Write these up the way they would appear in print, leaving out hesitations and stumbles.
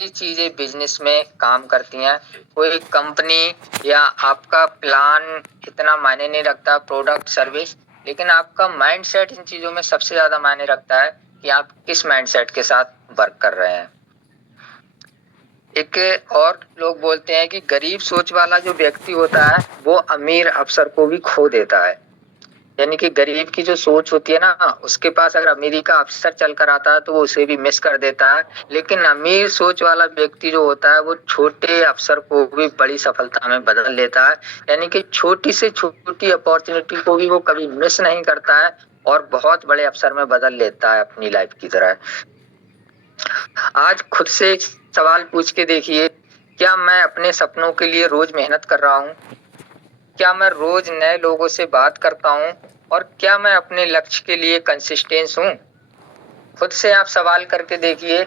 चीजें बिजनेस में काम करती हैं। कोई कंपनी या आपका प्लान इतना मायने नहीं रखता, प्रोडक्ट सर्विस, लेकिन आपका माइंडसेट इन चीजों में सबसे ज्यादा मायने रखता है कि आप किस माइंडसेट के साथ वर्क कर रहे हैं। एक और लोग बोलते हैं कि गरीब सोच वाला जो व्यक्ति होता है वो अमीर अफसर को भी खो देता है। यानी कि गरीब की जो सोच होती है ना, उसके पास अगर अमीरी का अफसर चल कर आता है तो वो उसे भी मिस कर देता है। लेकिन अमीर सोच वाला व्यक्ति जो होता है वो छोटे अफसर को भी बड़ी सफलता में बदल लेता है। यानी कि छोटी से छोटी अपॉर्चुनिटी को भी वो कभी मिस नहीं करता है और बहुत बड़े अफसर में बदल लेता है अपनी लाइफ की तरह। आज खुद से एक सवाल पूछ के देखिए, क्या मैं अपने सपनों के लिए रोज मेहनत कर रहा हूँ? क्या मैं रोज नए लोगों से बात करता हूँ? और क्या मैं अपने लक्ष्य के लिए कंसिस्टेंस हूँ? खुद से आप सवाल करके देखिए।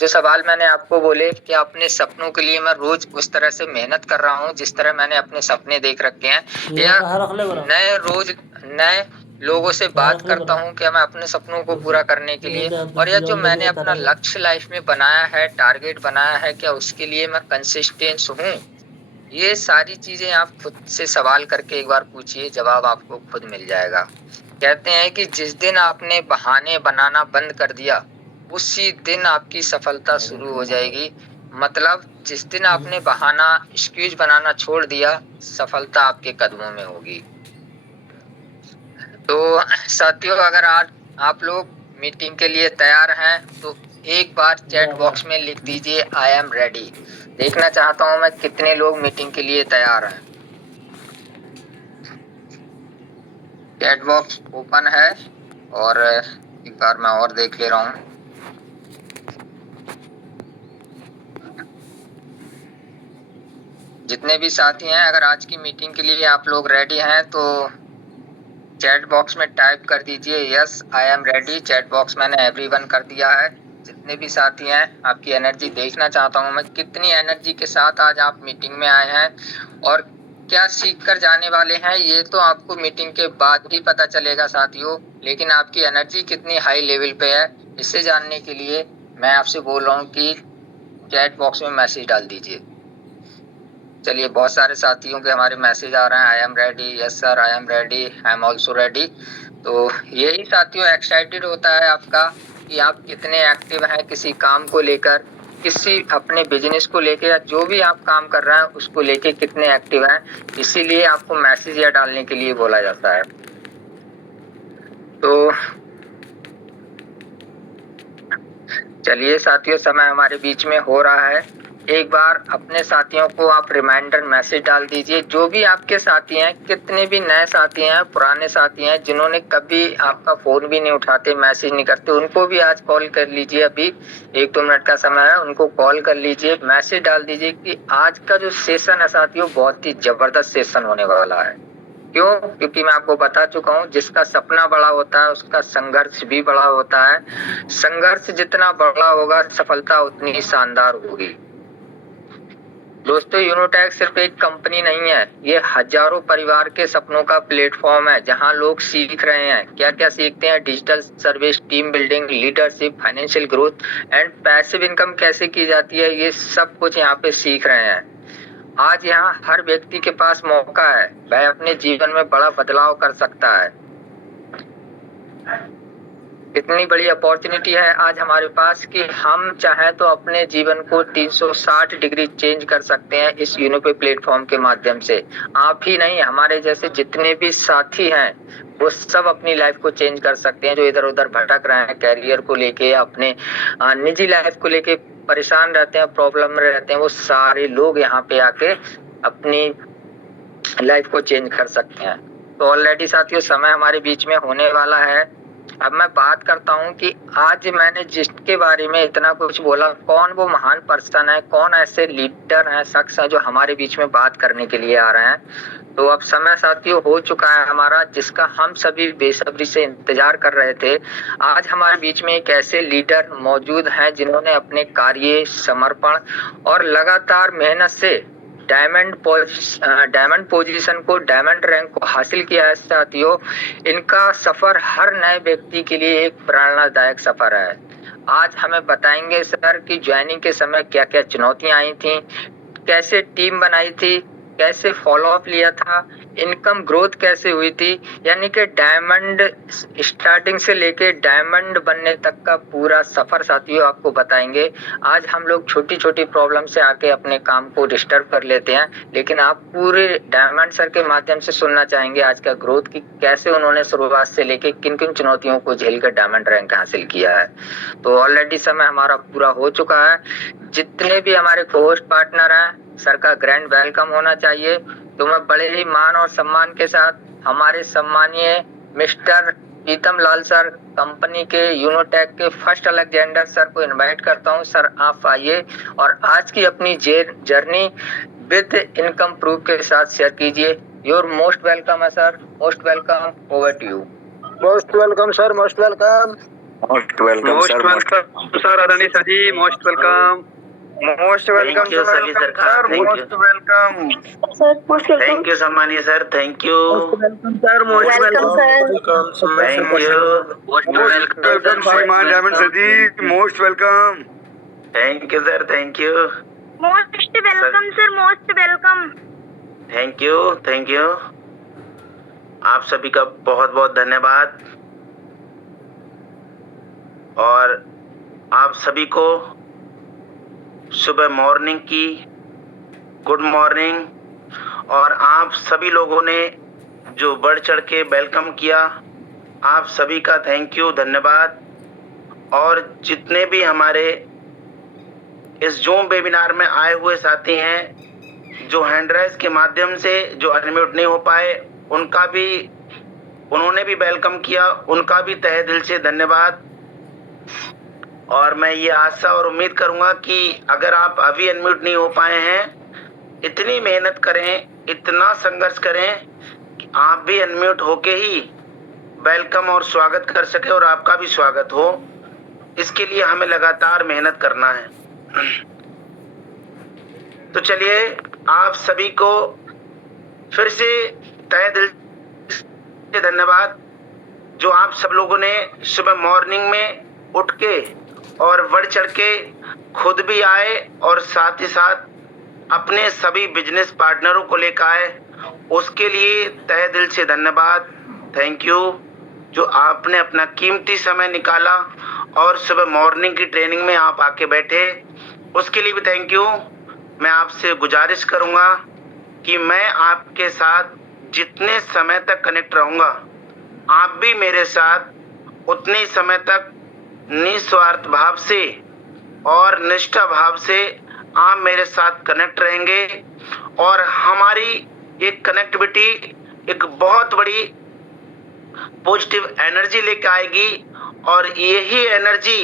जो सवाल मैंने आपको बोले कि अपने सपनों के लिए मैं रोज उस तरह से मेहनत कर रहा हूँ जिस तरह मैंने अपने सपने देख रखे हैं, या नए रोज नए लोगों से बात करता हूँ क्या मैं अपने सपनों को पूरा करने के लिए, और या जो मैंने अपना लक्ष्य लाइफ में बनाया है, टारगेट बनाया है, क्या उसके लिए मैं कंसिस्टेंस हूँ? ये सारी चीजें आप खुद से सवाल करके एक बार पूछिए, जवाब आपको खुद मिल जाएगा। कहते हैं कि जिस दिन आपने बहाने बनाना बंद कर दिया, उसी दिन आपकी सफलता शुरू हो जाएगी। मतलब जिस दिन आपने बहाना, एक्सक्यूज बनाना छोड़ दिया, सफलता आपके कदमों में होगी। तो साथियों, अगर आज आप लोग मीटिंग के लिए तैयार हैं तो एक बार चैट बॉक्स में लिख दीजिए आई एम रेडी। देखना चाहता हूं मैं कितने लोग मीटिंग के लिए तैयार हैं। चैट बॉक्स ओपन है और एक बार मैं और देख ले रहा हूँ। जितने भी साथी हैं, अगर आज की मीटिंग के लिए आप लोग रेडी हैं तो चैट बॉक्स में टाइप कर दीजिए yes I am ready. Chat box मैंने एवरीवन कर दिया है। जितने भी साथी हैं, आपकी एनर्जी देखना चाहता हूं मैं, कितनी एनर्जी के साथ आज आप मीटिंग में आए हैं और क्या सीख कर जाने वाले हैं, ये तो आपको मीटिंग के बाद ही पता चलेगा साथियों। लेकिन आपकी एनर्जी कितनी हाई लेवल पे है, इससे जानने के लिए मैं आपसे बोल रहा हूँ कि चैट बॉक्स में मैसेज डाल दीजिए। चलिए, बहुत सारे साथियों के हमारे मैसेज आ रहे हैं, I am ready, yes sir I am ready, I am also ready. तो यही साथियों एक्साइटेड होता है आपका कि आप कितने एक्टिव हैं किसी काम को लेकर, किसी अपने बिजनेस को लेकर, या जो भी आप काम कर रहे हैं उसको लेके कितने एक्टिव हैं। इसीलिए आपको मैसेज या डालने के लिए बोला जाता है। तो चलिए साथियों, समय हमारे बीच में हो रहा है। एक बार अपने साथियों को आप रिमाइंडर मैसेज डाल दीजिए। जो भी आपके साथी हैं, कितने भी नए साथी हैं, पुराने साथी हैं, जिन्होंने कभी आपका फोन भी नहीं उठाते, मैसेज नहीं करते, उनको भी आज कॉल कर लीजिए। अभी 1-2 मिनट का समय है, उनको कॉल कर लीजिए, मैसेज डाल दीजिए कि आज का जो सेशन है साथियों, बहुत ही जबरदस्त सेशन होने वाला है। क्यों? क्योंकि मैं आपको बता चुका हूँ, जिसका सपना बड़ा होता है उसका संघर्ष भी बड़ा होता है। संघर्ष जितना बड़ा होगा, सफलता उतनी ही शानदार होगी। दोस्तों, यूनोटैक सिर्फ एक कंपनी नहीं है, ये हजारों परिवार के सपनों का प्लेटफॉर्म है, जहां लोग सीख रहे हैं। क्या क्या सीखते हैं? Digital service, team building, leadership, financial growth and passive income कैसे की जाती है, ये सब कुछ यहाँ पे सीख रहे हैं। आज यहाँ हर व्यक्ति के पास मौका है, वह अपने जीवन में बड़ा बदलाव कर सकता है। इतनी बड़ी अपॉर्चुनिटी है आज हमारे पास कि हम चाहें तो अपने जीवन को 360 डिग्री चेंज कर सकते हैं इस यूनिफाई प्लेटफॉर्म के माध्यम से। आप ही नहीं, हमारे जैसे जितने भी साथी हैं वो सब अपनी लाइफ को चेंज कर सकते हैं। जो इधर उधर भटक रहे हैं, कैरियर को लेके, अपने निजी लाइफ को लेके परेशान रहते हैं, प्रॉब्लम में रहते हैं, वो सारे लोग यहाँ पे आके अपनी लाइफ को चेंज कर सकते हैं। तो ऑलरेडी साथियों, समय हमारे बीच में होने वाला है। अब मैं बात करता हूँ कि आज मैंने जिसके बारे में इतना कुछ बोला, कौन वो महान पर्सन है, कौन ऐसे लीडर हैं, शख्स हैं जो हमारे बीच में बात करने के लिए आ रहे हैं। तो अब समय साथियों हो चुका है हमारा, जिसका हम सभी बेसब्री से इंतजार कर रहे थे। आज हमारे बीच में एक ऐसे लीडर मौजूद हैं जिन्होंने अपने कार्य, समर्पण और लगातार मेहनत से डायमंड पोजीशन को, डायमंड रैंक को हासिल किया है साथियों। इनका सफर हर नए व्यक्ति के लिए एक प्रेरणादायक सफर है। आज हमें बताएंगे सर कि ज्वाइनिंग के समय क्या क्या चुनौतियां आई थी, कैसे टीम बनाई थी, कैसे फॉलो अप लिया था, इनकम ग्रोथ कैसे हुई थी, यानी कि डायमंड स्टार्टिंग से लेके डायमंड बनने तक का पूरा सफर साथियों आपको बताएंगे। आज हम लोग छोटी छोटी प्रॉब्लम से आके अपने काम को डिस्टर्ब कर लेते हैं, लेकिन आप पूरे डायमंड सर के माध्यम से सुनना चाहेंगे आज का ग्रोथ की कैसे उन्होंने शुरुआत से लेके किन किन चुनौतियों को झेल कर डायमंड रैंक हासिल किया है। तो ऑलरेडी समय हमारा पूरा हो चुका है। जितने भी हमारे को-होस्ट पार्टनर हैं, सर का ग्रैंड वेलकम होना चाहिए। तो मैं बड़े ही मान और सम्मान के साथ हमारे सम्मानीय मिस्टर प्रीतम लाल सर, कंपनी के यूनोटेक के फर्स्ट अलेक्जेंडर सर को इनवाइट करता हूं। सर आप आइए और आज की अपनी जर्नी विद इनकम प्रूफ के साथ शेयर कीजिए। योर मोस्ट वेलकम है sir, most welcome, over to you. Most welcome sir, most welcome, most welcome sir आदरणीय sir ji, most welcome, most welcome sir, सभी सरकार, most welcome sir, most welcome, thank you सम्मानीय sir, thank you, welcome sir, most welcome sir, thank you, most welcome श्रीमान diamond sir ji, most welcome, thank you sir, thank you, most welcome sir, most welcome, thank you, thank you. आप सभी का बहुत बहुत धन्यवाद और आप सभी को सुबह मॉर्निंग की गुड मॉर्निंग। और आप सभी लोगों ने जो बढ़ चढ़ के वेलकम किया, आप सभी का थैंक यू, धन्यवाद। और जितने भी हमारे इस जूम वेबिनार में आए हुए साथी हैं जो हैंड राइज के माध्यम से जो अनम्यूट नहीं हो पाए, उनका भी उन्होंने भी वेलकम किया, उनका भी तहे दिल से धन्यवाद। और मैं ये आशा और उम्मीद करूंगा कि अगर आप अभी अनम्यूट नहीं हो पाए हैं, इतनी मेहनत करें, इतना संघर्ष करें कि आप भी अनम्यूट होके ही वेलकम और स्वागत कर सके और आपका भी स्वागत हो। इसके लिए हमें लगातार मेहनत करना है। तो चलिए आप सभी को फिर से तहे दिल से धन्यवाद जो आप सब लोगों ने सुबह मॉर्निंग में उठ के और बढ़ चढ़ के खुद भी आए और साथ ही साथ अपने सभी बिजनेस पार्टनरों को लेकर आए। उसके लिए तहे दिल से धन्यवाद, थैंक यू, जो आपने अपना कीमती समय निकाला और सुबह मॉर्निंग की ट्रेनिंग में आप आके बैठे, उसके लिए भी थैंक यू। मैं आपसे गुजारिश करूंगा कि मैं आपके साथ जितने समय तक कनेक्ट रहूंगा, आप भी मेरे साथ उतने समय तक निस्वार्थ भाव से और निष्ठा भाव से आप मेरे साथ कनेक्ट रहेंगे और हमारी एक कनेक्टिविटी एक बहुत बड़ी पॉजिटिव एनर्जी लेकर आएगी और यही एनर्जी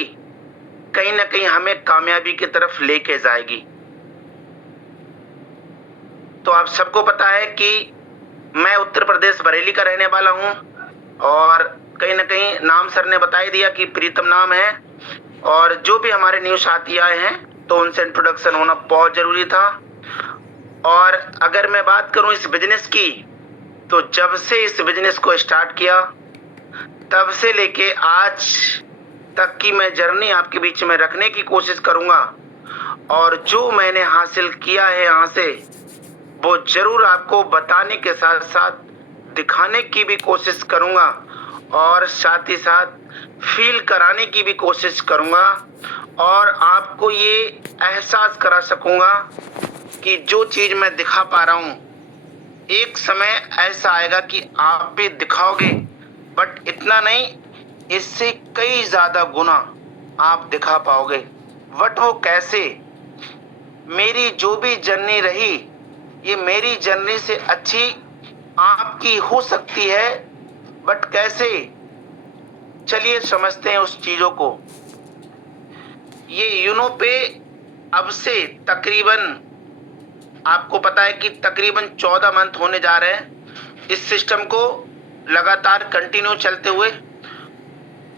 कहीं ना कहीं हमें कामयाबी की तरफ लेके जाएगी। तो आप सबको पता है कि मैं उत्तर प्रदेश बरेली का रहने वाला हूं और कहीं ना कहीं नाम सर ने बता ही दिया कि प्रीतम नाम है। और जो भी हमारे न्यू साथी आए हैं तो उनसे इंट्रोडक्शन होना बहुत जरूरी था। और अगर मैं बात करूं इस बिजनेस की, तो जब से इस बिजनेस को स्टार्ट किया तब से लेके आज तक की मैं जर्नी आपके बीच में रखने की कोशिश करूंगा और जो मैंने हासिल किया है यहाँ से वो जरूर आपको बताने के साथ साथ दिखाने की भी कोशिश करूंगा और साथ ही साथ फील कराने की भी कोशिश करूंगा और आपको ये एहसास करा सकूंगा कि जो चीज मैं दिखा पा रहा हूं, एक समय ऐसा आएगा कि आप भी दिखाओगे, बट इतना नहीं, इससे कई ज्यादा गुना आप दिखा पाओगे। बट वो कैसे? मेरी जो भी जर्नी रही, ये मेरी जर्नी से अच्छी आपकी हो सकती है, बट कैसे? चलिए समझते हैं उस चीजों को। ये यूनो पे अब से तकरीबन आपको पता है कि तकरीबन 14 मंथ होने जा रहे हैं इस सिस्टम को लगातार कंटिन्यू चलते हुए,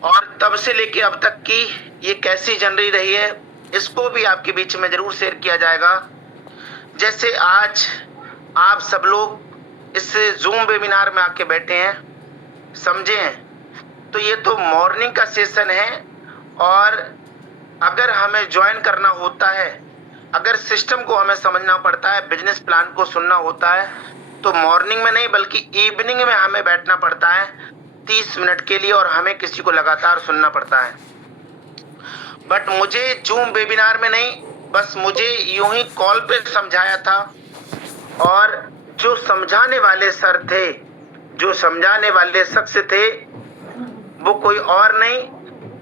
और तब से लेके अब तक की ये कैसी जर्नी रही है इसको भी आपके बीच में जरूर शेयर किया जाएगा। जैसे आज आप सब लोग इस जूम वेबिनार में आके बैठे हैं, समझे हैं, तो ये तो मॉर्निंग का सेशन है और अगर हमें ज्वाइन करना होता है, अगर सिस्टम को हमें समझना पड़ता है, बिजनेस प्लान को सुनना होता है, तो मॉर्निंग में नहीं बल्कि इवनिंग में हमें बैठना पड़ता है 30 मिनट के लिए, और हमें किसी को लगातार सुनना पड़ता है। बट मुझे जूम वेबिनार में नहीं, बस मुझे यूं ही कॉल पे समझाया था, और जो समझाने वाले सर थे, जो समझाने वाले शख्स थे, वो कोई और नहीं,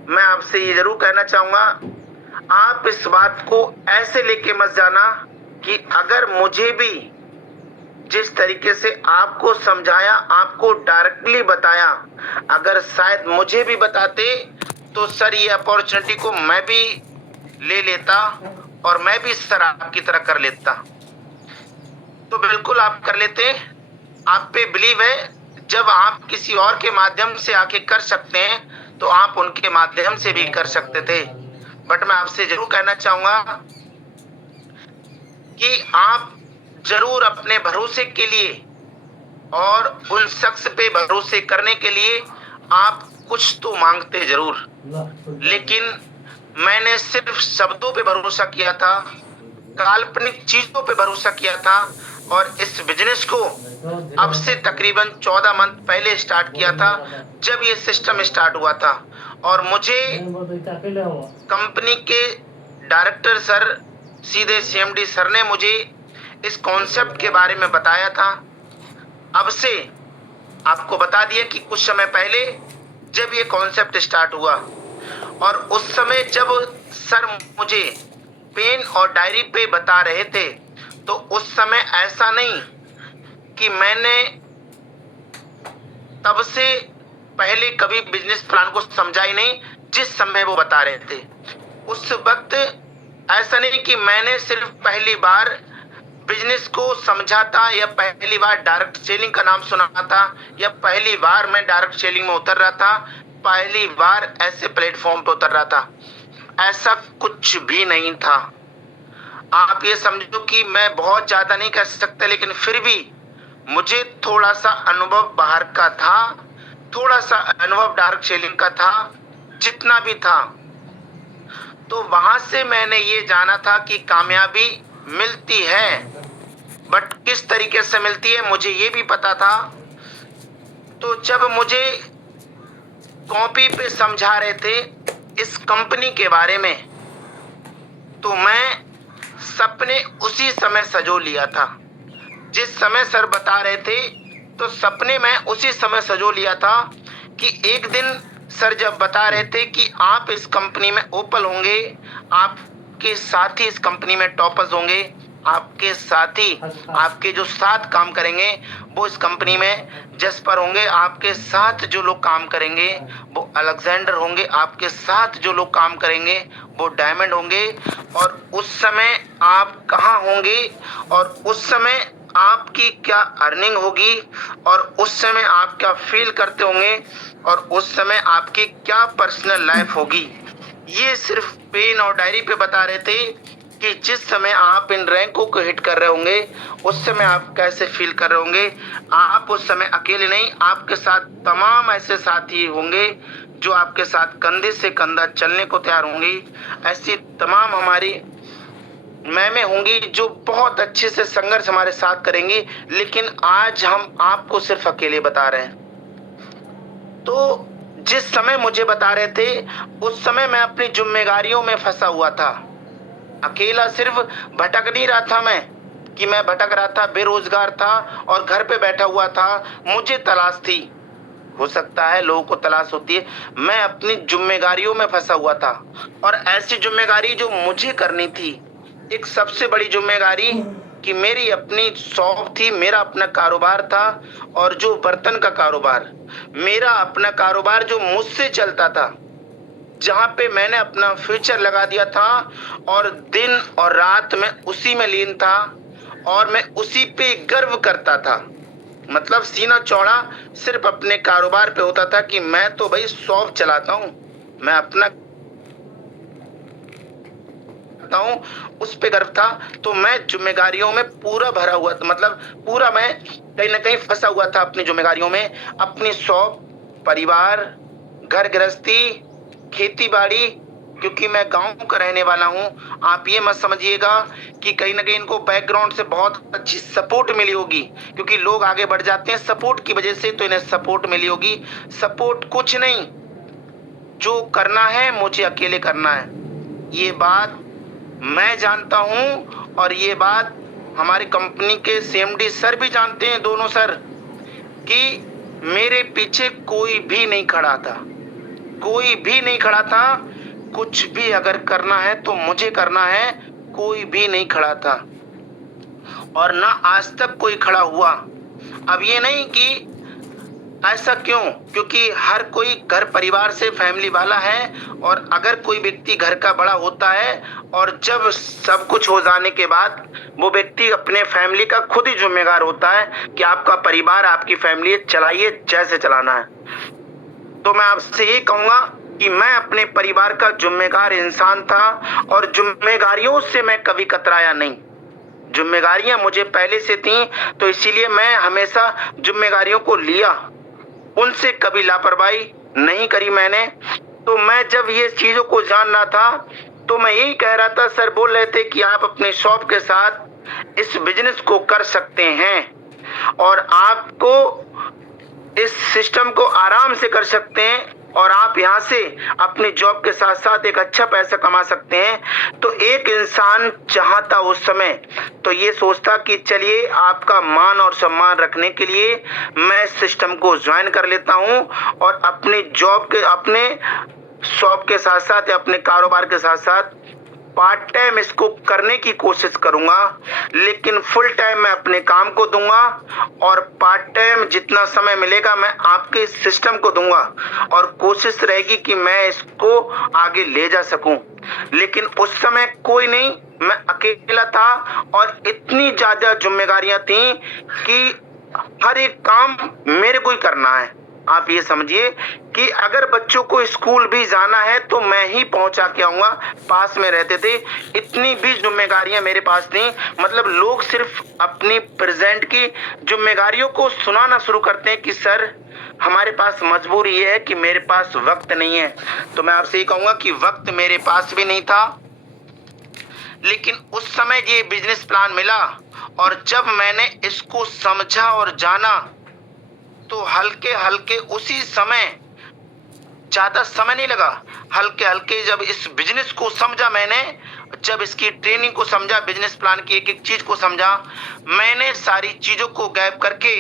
मैं आपसे ये जरूर कहना चाहूंगा, आप इस बात को ऐसे लेके मत जाना कि अगर मुझे भी जिस तरीके से आपको समझाया, आपको डायरेक्टली बताया, अगर शायद मुझे भी बताते तो सर ये अपॉर्चुनिटी को मैं भी ले लेता और मैं भी सर आपकी तरह कर लेता। तो बिल्कुल आप कर लेते, आप पे बिलीव है। जब आप किसी और के माध्यम से आके कर सकते हैं तो आप उनके माध्यम से भी कर सकते थे। बट मैं आपसे जरूर कहना चाहूंगा कि आप जरूर अपने भरोसे के लिए और उन शख्स पे भरोसे करने के लिए आप कुछ तो मांगते जरूर, लेकिन मैंने सिर्फ शब्दों पे भरोसा किया था, काल्पनिक चीजों पे भरोसा किया था, और इस बिजनेस को अब से तकरीबन 14 मंथ पहले स्टार्ट किया था, जब ये सिस्टम स्टार्ट हुआ था। और मुझे कंपनी के डायरेक्टर सर, सीधे CMD सर ने मुझे इस कॉन्सेप्ट के बारे में बताया था। अब से आपको बता दिया कि कुछ समय पहले जब ये कॉन्सेप्ट स्टार्ट हुआ, और उस समय जब सर मुझे पेन और डायरी पे बता रहे थे, तो उस समय ऐसा नहीं कि मैंने तब से पहले कभी बिजनेस प्लान को समझा ही नहीं। जिस समय वो बता रहे थे उस वक्त ऐसा नहीं कि मैंने सिर्फ पहली बार बिजनेस को समझा था, या पहली बार डायरेक्ट सेलिंग का नाम सुना था, या पहली बार मैं डायरेक्ट सेलिंग में उतर रहा था, पहली बार ऐसे प्लेटफॉर्म पे उतर रहा था। ऐसा कुछ भी नहीं था। आप ये समझो कि मैं बहुत ज्यादा नहीं कह सकता, लेकिन फिर भी मुझे थोड़ा सा अनुभव बाहर का था, थोड़ा सा अनुभव डायरेक्ट सेलिंग का था, जितना भी था। तो वहां से मैंने ये जाना था कि कामयाबी मिलती है, बट किस तरीके से मिलती है मुझे ये भी पता था। तो जब मुझे कॉपी पे समझा रहे थे इस कंपनी के बारे में, तो मैं सपने उसी समय सजो लिया था। जिस समय सर बता रहे थे तो सपने में उसी समय सजो लिया था कि एक दिन सर जब बता रहे थे कि आप इस कंपनी में ओपल होंगे, आपके साथी इस कंपनी में टॉपर्स होंगे, आपके साथी आपके जो साथ काम करेंगे वो इस कंपनी में जस्पर होंगे, आपके साथ जो लोग काम करेंगे वो अलेक्जेंडर होंगे, आपके साथ जो लोग काम करेंगे वो डायमंड होंगे। और उस समय आप कहाँ होंगे, और उस समय आपकी क्या अर्निंग होगी, और उस समय आप क्या फील करते होंगे, और उस समय आपकी क्या पर्सनल लाइफ होगी। ये सिर्फ पेन और डायरी पे बता रहे थे कि जिस समय आप इन रैंकों को हिट कर रहे होंगे उस समय आप कैसे फील कर रहे होंगे। आप उस समय अकेले नहीं, आपके साथ तमाम ऐसे साथी होंगे जो आपके साथ कंधे से कंधा चलने को तैयार होंगी। ऐसी तमाम हमारी मैमें होंगी जो बहुत अच्छे से संघर्ष हमारे साथ करेंगी, लेकिन आज हम आपको सिर्फ अकेले बता रहे हैं। तो जिस समय मुझे बता रहे थे उस समय मैं अपनी जिम्मेदारियों में फंसा हुआ था। अकेला सिर्फ भटक नहीं रहा था मैं, कि मैं भटक रहा था, बेरोजगार था और घर पे बैठा हुआ था। मुझे तलाश थी, हो सकता है लोगों को तलाश होती है, मैं अपनी जिम्मेदारियों में फंसा हुआ था। और ऐसी जिम्मेदारी जो मुझे करनी थी, एक सबसे बड़ी जिम्मेदारी कि मेरी अपनी शॉप थी, मेरा अपना कारोबार था, और जो बर्तन का कारोबार, मेरा अपना कारोबार जो मुझसे चलता था, जहां पे मैंने अपना फ्यूचर लगा दिया था, और दिन और रात में उसी में लीन था, और मैं उसी पे गर्व करता था। मतलब सीना चौड़ा सिर्फ अपने कारोबार पे होता था कि मैं तो भाई शॉप चलाता हूँ, मैं अपना हूँ, उस पे गर्व था। तो मैं जिम्मेदारियों में पूरा भरा हुआ था, मतलब पूरा मैं कहीं ना कहीं फंसा हुआ था अपनी जिम्मेदारियों में। अपनी शॉप, परिवार, घर गृहस्थी, खेती बाड़ी, क्योंकि मैं गांव का रहने वाला हूं। आप ये मत समझिएगा कि कहीं ना कहीं इनको बैकग्राउंड से बहुत अच्छी सपोर्ट मिली होगी, क्योंकि लोग आगे बढ़ जाते हैं सपोर्ट की वजह से, तो इन्हें सपोर्ट मिली होगी। सपोर्ट कुछ नहीं, जो करना है मुझे अकेले करना है, ये बात मैं जानता हूं। और ये बात हमारी कंपनी के सीएमडी सर भी जानते हैं, दोनों सर, कि मेरे पीछे कोई भी नहीं खड़ा था, कोई भी नहीं खड़ा था। कुछ भी अगर करना है तो मुझे करना है, कोई भी नहीं खड़ा था और ना आज तक कोई खड़ा हुआ। अब ये नहीं कि ऐसा क्यों, क्योंकि हर कोई घर परिवार से फैमिली वाला है, और अगर कोई व्यक्ति घर का बड़ा होता है और जब सब कुछ हो जाने के बाद वो व्यक्ति अपने फैमिली का खुद ही जिम्मेदार होता है कि आपका परिवार, आपकी फैमिली चलाइए जैसे चलाना है। तो मैं आपसे ये कहूंगा कि मैं अपने परिवार का जिम्मेदार इंसान था और जिम्मेदारियों से मैं कभी कतराया नहीं। जिम्मेदारियां मुझे पहले से थी, तो इसीलिए मैं हमेशा जिम्मेदारियों को लिया, उनसे कभी लापरवाही नहीं करी मैंने। तो मैं जब ये चीजों को जान रहा था तो मैं यही कह रहा था, सर बोल रहे थे कि आप अपने शॉप के साथ इस बिजनेस को कर सकते हैं और आपको इस सिस्टम को आराम से कर सकते हैं और आप यहाँ से अपने जॉब के साथ साथ एक अच्छा पैसा कमा सकते हैं। तो एक इंसान चाहता उस समय तो ये सोचता कि चलिए आपका मान और सम्मान रखने के लिए मैं इस सिस्टम को ज्वाइन कर लेता हूँ और अपने जॉब के, अपने शॉप के साथ साथ या अपने कारोबार के साथ साथ पार्ट टाइम इसको करने की कोशिश करूंगा, लेकिन फुल टाइम मैं अपने काम को दूंगा और पार्ट टाइम जितना समय मिलेगा मैं आपके इस सिस्टम को दूंगा और कोशिश रहेगी कि मैं इसको आगे ले जा सकूं। लेकिन उस समय कोई नहीं, मैं अकेला था और इतनी ज्यादा जिम्मेदारियां थी कि हर एक काम मेरे को ही करना है। आप ये समझिए कि अगर बच्चों को स्कूल भी जाना है तो मैं ही पहुंचा के आऊंगा, पास में रहते थे। इतनी भी जिम्मेदारियां मेरे पास थी, मतलब लोग सिर्फ अपनी प्रेजेंट की जिम्मेदारियों को सुनाना शुरू करते हैं कि सर हमारे पास मजबूरी ये है कि मेरे पास वक्त नहीं है। तो मैं आपसे ये कहूंगा कि वक्त मेरे पास भी नहीं था, लेकिन उस समय ये बिजनेस प्लान मिला और जब मैंने इसको समझा और जाना तो हल्के हल्के उसी समय, ज्यादा समय नहीं लगा, हल्के हल्के जब इस बिजनेस को समझा मैंने, जब इसकी ट्रेनिंग को समझा, बिजनेस प्लान की एक एक चीज को समझा, मैंने सारी चीजों को गायब करके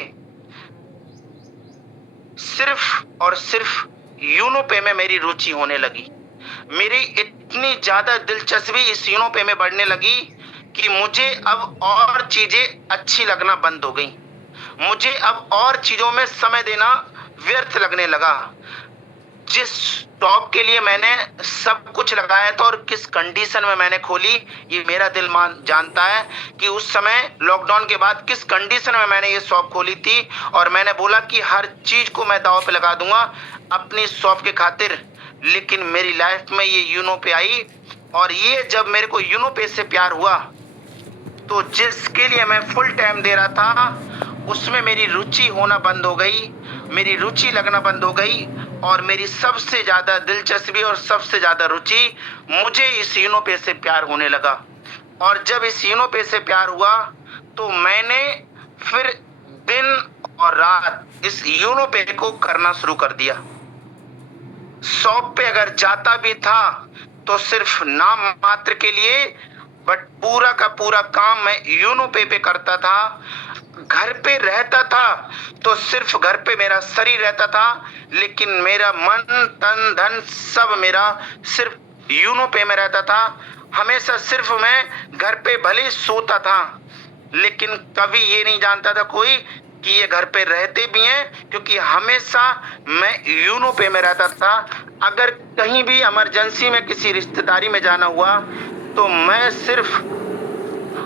सिर्फ और सिर्फ यूनो पे में मेरी रुचि होने लगी। मेरी इतनी ज्यादा दिलचस्पी इस यूनो पे में बढ़ने लगी कि मुझे अब और चीजें अच्छी लगना बंद हो गई। मुझे अब और चीजों में समय देना व्यर्थ लगने लगा। जिस टॉप के लिए मैंने सब कुछ लगाया था और किस कंडीशन में मैंने खोली, ये मेरा दिल जानता है कि उस समय लॉकडाउन के बाद किस कंडीशन में मैंने ये शॉप खोली थी। और मैंने बोला कि हर चीज को मैं दांव पे लगा दूंगा अपनी शॉप के खातिर। लेकिन मेरी लाइफ में ये यूनो पे आई और ये जब मेरे को यूनो पे से प्यार हुआ तो जिसके लिए मैं फुल टाइम दे रहा था उसमें मेरी रुचि होना बंद हो गई, मेरी रुचि लगना बंद हो गई और मेरी सबसे ज्यादा दिलचस्पी और सबसे ज्यादा रुचि मुझे इस यूनो पे से प्यार होने लगा। और जब इस यूनो पे से प्यार हुआ तो मैंने फिर दिन और रात इस यूनो पे को करना शुरू कर दिया। शॉप पे अगर जाता भी था तो सिर्फ नाम मात्र के लिए, बट पूरा का पूरा काम मैं यूनो पे करता था। घर पे रहता था तो सिर्फ घर पे मेरा शरीर रहता था, लेकिन मेरा मन तन धन सब मेरा सिर्फ यूनो पे में रहता था। हमेशा सिर्फ मैं घर पे भले सोता था, लेकिन कभी ये नहीं जानता था कोई कि ये घर पे रहते भी हैं, क्योंकि हमेशा मैं यूनो पे में रहता था। अगर कहीं भी इमरजेंसी में किसी रिश्तेदारी में जाना हुआ तो मैं सिर्फ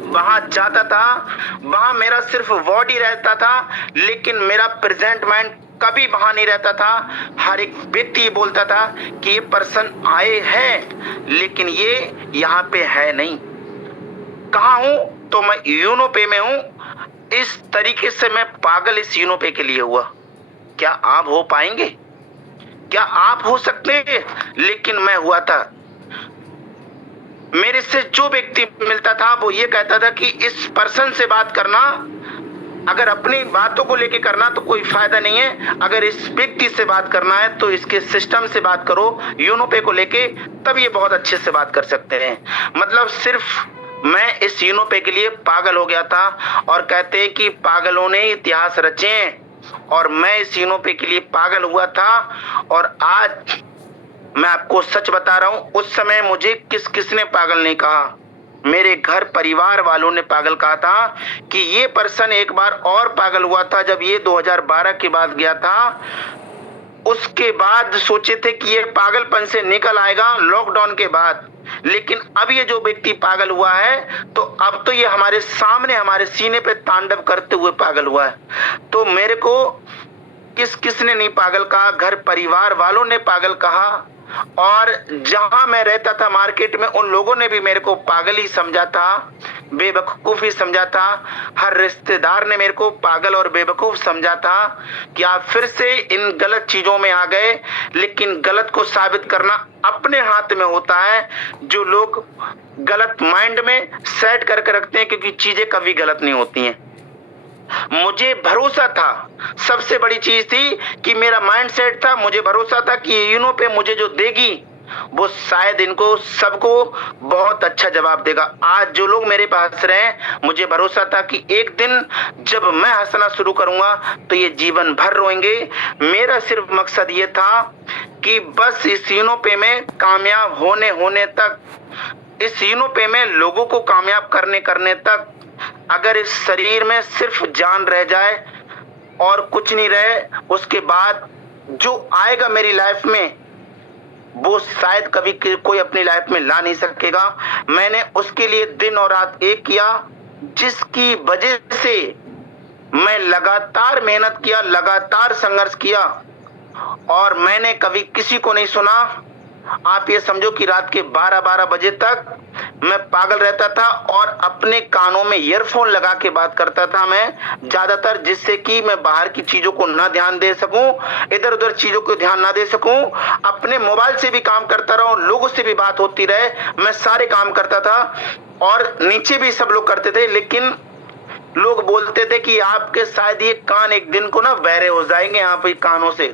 वहां जाता था, वहां मेरा सिर्फ बॉडी रहता था, लेकिन मेरा प्रेजेंट माइंड कभी वहां नहीं रहता था। हर एक व्यक्ति ये बोलता था कि ये पर्सन आए हैं लेकिन ये यहाँ पे है नहीं। कहाँ हूं? तो मैं यूनो पे में हूं। इस तरीके से मैं पागल इस यूनो पे के लिए हुआ। क्या आप हो पाएंगे? क्या आप हो सकते हैं? लेकिन मैं हुआ था। मेरे से जो व्यक्ति मिलता था वो ये कहता था कि इस पर्सन से बात करना, अगर अपनी बातों को लेके करना तो कोई फायदा नहीं है, अगर इस व्यक्ति से बात करना है तो इसके सिस्टम से बात करो, योनो पे को लेके, तब ये बहुत अच्छे से बात कर सकते हैं। मतलब सिर्फ मैं इस योनो पे के लिए पागल हो गया था, और कहते हैं कि पागलों ने इतिहास रचे हैं, और मैं इस योनो पे के लिए पागल हुआ था। और आज मैं आपको सच बता रहा हूं, उस समय मुझे किसने पागल नहीं कहा, मेरे घर परिवार वालों ने पागल कहा था कि ये पर्सन एक बार और पागल हुआ था जब ये 2012 के बाद गया था। उसके बाद सोचे थे कि ये पागलपन से निकल आएगा लॉकडाउन के बाद, लेकिन अब ये जो व्यक्ति पागल हुआ है तो अब तो ये हमारे सामने हमारे सीने पे तांडव करते हुए पागल हुआ है। तो मेरे को किसने नहीं पागल कहा, घर परिवार वालों ने पागल कहा, और जहां मैं रहता था मार्केट में उन लोगों ने भी मेरे को पागल ही समझा था, बेवकूफ ही समझा था। हर रिश्तेदार ने मेरे को पागल और बेवकूफ समझा था कि आप फिर से इन गलत चीजों में आ गए। लेकिन गलत को साबित करना अपने हाथ में होता है। जो लोग गलत माइंड में सेट करके रखते हैं, क्योंकि चीजें कभी गलत नहीं होती हैं। मुझे भरोसा था, सबसे बड़ी चीज थी कि मेरा माइंड सेट था, मुझे भरोसा था कि योनो पे मुझे जो देगी वो शायद इनको सबको बहुत अच्छा जवाब देगा। आज जो लोग मेरे पास रहे, मुझे भरोसा था कि एक दिन जब मैं हंसना शुरू करूंगा तो ये जीवन भर रोएंगे। मेरा सिर्फ मकसद ये था कि बस इस योनो पे में कामयाब होने तक, इस योनो पे में लोगों को कामयाब करने तक, अगर इस शरीर में सिर्फ जान रह जाए और कुछ नहीं रहे, उसके बाद जो आएगा मेरी लाइफ में वो शायद कभी कोई अपनी लाइफ में ला नहीं सकेगा। मैंने उसके लिए दिन और रात एक किया, जिसकी वजह से मैं लगातार मेहनत किया, लगातार संघर्ष किया, और मैंने कभी किसी को नहीं सुना। आप ये समझो कि रात के 12-12 बजे तक मैं पागल रहता था और अपने कानों में ईयरफोन लगा के बात करता था मैं ज्यादातर, जिससे कि मैं बाहर की चीजों को ना ध्यान दे सकूं, इधर उधर चीजों को ध्यान ना दे सकूं। अपने मोबाइल से भी काम करता रहा, लोगों से भी बात होती रहे, मैं सारे काम करता था, और नीचे भी सब लोग करते थे। लेकिन लोग बोलते थे कि आपके शायद ये कान एक दिन को ना बहरे हो जाएंगे यहाँ पे कानों से।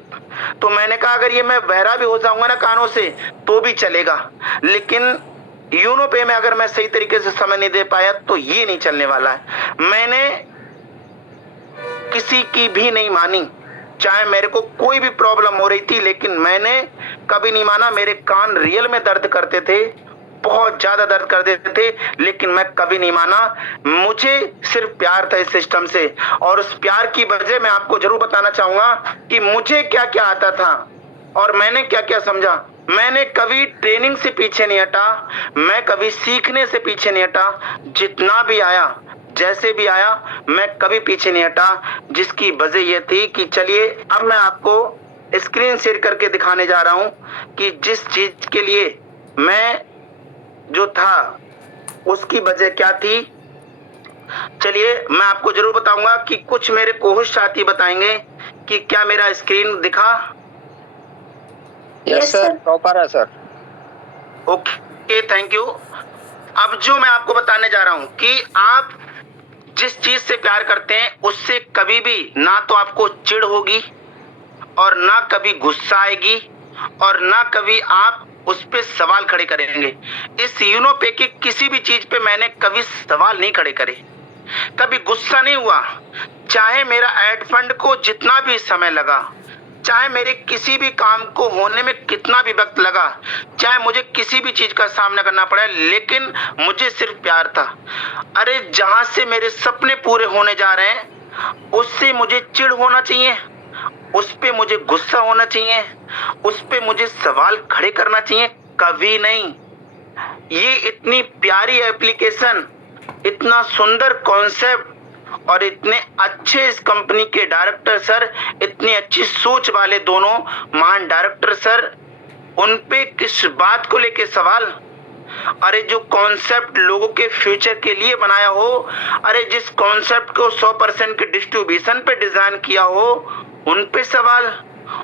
तो मैंने कहा अगर ये मैं बहरा भी हो जाऊंगा ना कानों से तो भी चलेगा, लेकिन योनो पे में अगर मैं सही तरीके से समय नहीं दे पाया तो ये नहीं चलने वाला है। मैंने किसी की भी नहीं मानी, चाहे मेरे को कोई भी प्रॉब्लम हो रही थी, लेकिन मैंने कभी नहीं माना। मेरे कान रियल में दर्द करते थे, बहुत ज्यादा दर्द कर देते थे, लेकिन मैं कभी नहीं माना। मुझे सिर्फ प्यार था इस सिस्टम से, और उस प्यार की वजह मैं आपको जरूर बताना चाहूंगा कि मुझे क्या क्या आता था और मैंने क्या क्या समझा। मैंने कभी ट्रेनिंग से पीछे नहीं हटा, मैं कभी सीखने से पीछे नहीं हटा। जितना भी आया, जैसे भी आया, मैं कभी पीछे नहीं हटा, जिसकी वजह यह थी कि चलिए अब मैं आपको स्क्रीन शेयर करके दिखाने जा रहा हूं कि जिस चीज के लिए मैं जो था उसकी वजह क्या थी। चलिए मैं आपको जरूर बताऊंगा कि कुछ मेरे कोहोस्ट साथी बताएंगे कि क्या मेरा स्क्रीन दिखा। यस सर, प्रॉपर है सर। Okay, thank you. अब जो मैं आपको बताने जा रहा हूं कि आप जिस चीज से प्यार करते हैं उससे कभी भी ना तो आपको चिढ़ होगी, और ना कभी गुस्सा आएगी, और ना कभी आप उस पे सवाल खड़े करेंगे। इस योनो पे की किसी भी चीज पे मैंने कभी सवाल नहीं खड़े करे, कभी गुस्सा नहीं हुआ। चाहे मेरा एड फंड को जितना भी समय लगा, चाहे मेरे किसी भी काम को होने में कितना भी वक्त लगा, चाहे मुझे किसी भी चीज का सामना करना पड़ा, लेकिन मुझे सिर्फ प्यार था। अरे जहां से मेरे सपने पूरे होने जा रहे हैं उससे मुझे चिढ़ होना चाहिए, उस पे मुझे गुस्सा होना चाहिए, उस पे मुझे सवाल खड़े करना चाहिए? कभी नहीं। ये इतनी प्यारी एप्लीकेशन, इतना सुंदर कॉन्सेप्ट, और इतने अच्छे इस कंपनी के डायरेक्टर सर, इतनी अच्छी सोच वाले दोनों महान डायरेक्टर सर, उन पे किस बात को लेके सवाल? अरे जो कॉन्सेप्ट लोगों के फ्यूचर के लिए बनाया हो, अरे जिस कॉन्सेप्ट को 100% के डिस्ट्रीब्यूशन पे डिजाइन किया हो, उन पे सवाल,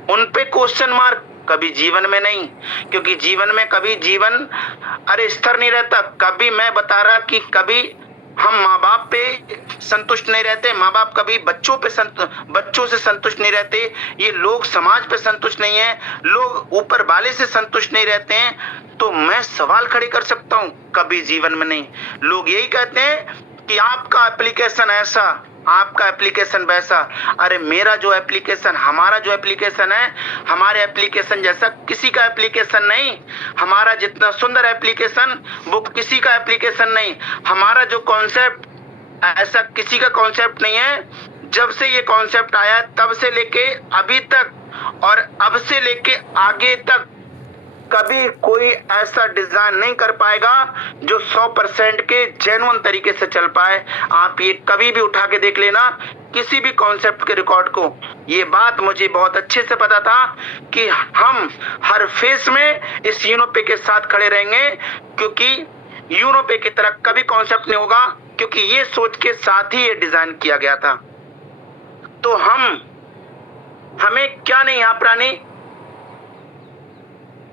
उन पे क्वेश्चन मार्क। कभी जीवन में नहीं, क्योंकि जीवन में कभी जीवन अरे स्थिर नहीं रहता। कभी मैं बता रहा कि कभी हम माँ बाप पे संतुष्ट नहीं रहते, माँ बाप कभी बच्चों से संतुष्ट नहीं रहते, ये लोग समाज पे संतुष्ट नहीं है, लोग ऊपर वाले से संतुष्ट नहीं रहते हैं। तो मैं सवाल खड़े कर सकता हूँ, कभी जीवन में नहीं। लोग यही कहते हैं कि आपका एप्लीकेशन ऐसा, आपका एप्लीकेशन वैसा। अरे मेरा जो एप्लीकेशन, हमारा जो एप्लीकेशन है, हमारे एप्लीकेशन जैसा किसी का एप्लीकेशन नहीं। हमारा जितना सुंदर एप्लीकेशन वो किसी का एप्लीकेशन नहीं। हमारा जो कॉन्सेप्ट ऐसा किसी का कॉन्सेप्ट नहीं है। जब से ये कॉन्सेप्ट आया तब से लेके अभी तक और अब से लेके आगे तक कभी कोई ऐसा डिजाइन नहीं कर पाएगा जो 100% के जेन्युइन तरीके से चल पाए। आप ये कभी भी उठा के देख लेना किसी भी कॉन्सेप्ट के रिकॉर्ड को। ये बात मुझे बहुत अच्छे से पता था कि हम हर फेस में इस यूनोपे के साथ खड़े रहेंगे, क्योंकि यूनोपे की तरह कभी कॉन्सेप्ट नहीं होगा, क्योंकि ये सोच के साथ ही ये डिजाइन किया गया था। तो हमें क्या नहीं यहाँ प्राणी,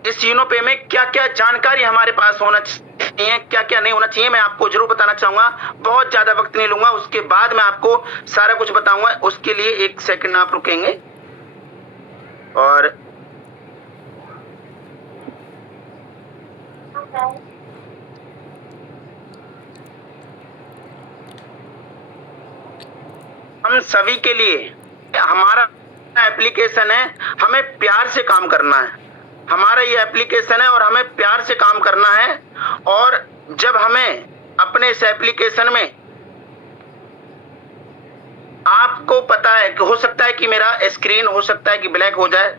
इस यूनोपे में क्या क्या जानकारी हमारे पास होना चाहिए, क्या क्या नहीं होना चाहिए, मैं आपको जरूर बताना चाहूंगा। बहुत ज्यादा वक्त नहीं लूंगा, उसके बाद मैं आपको सारा कुछ बताऊंगा। उसके लिए 1 सेकंड आप रुकेंगे और हम सभी के लिए हमारा एप्लीकेशन है, हमें प्यार से काम करना है। हमारा ये एप्लीकेशन है और हमें प्यार से काम करना है। और जब हमें अपने इस एप्लीकेशन में, आपको पता है कि हो सकता है कि मेरा स्क्रीन हो सकता है कि ब्लैक हो जाए,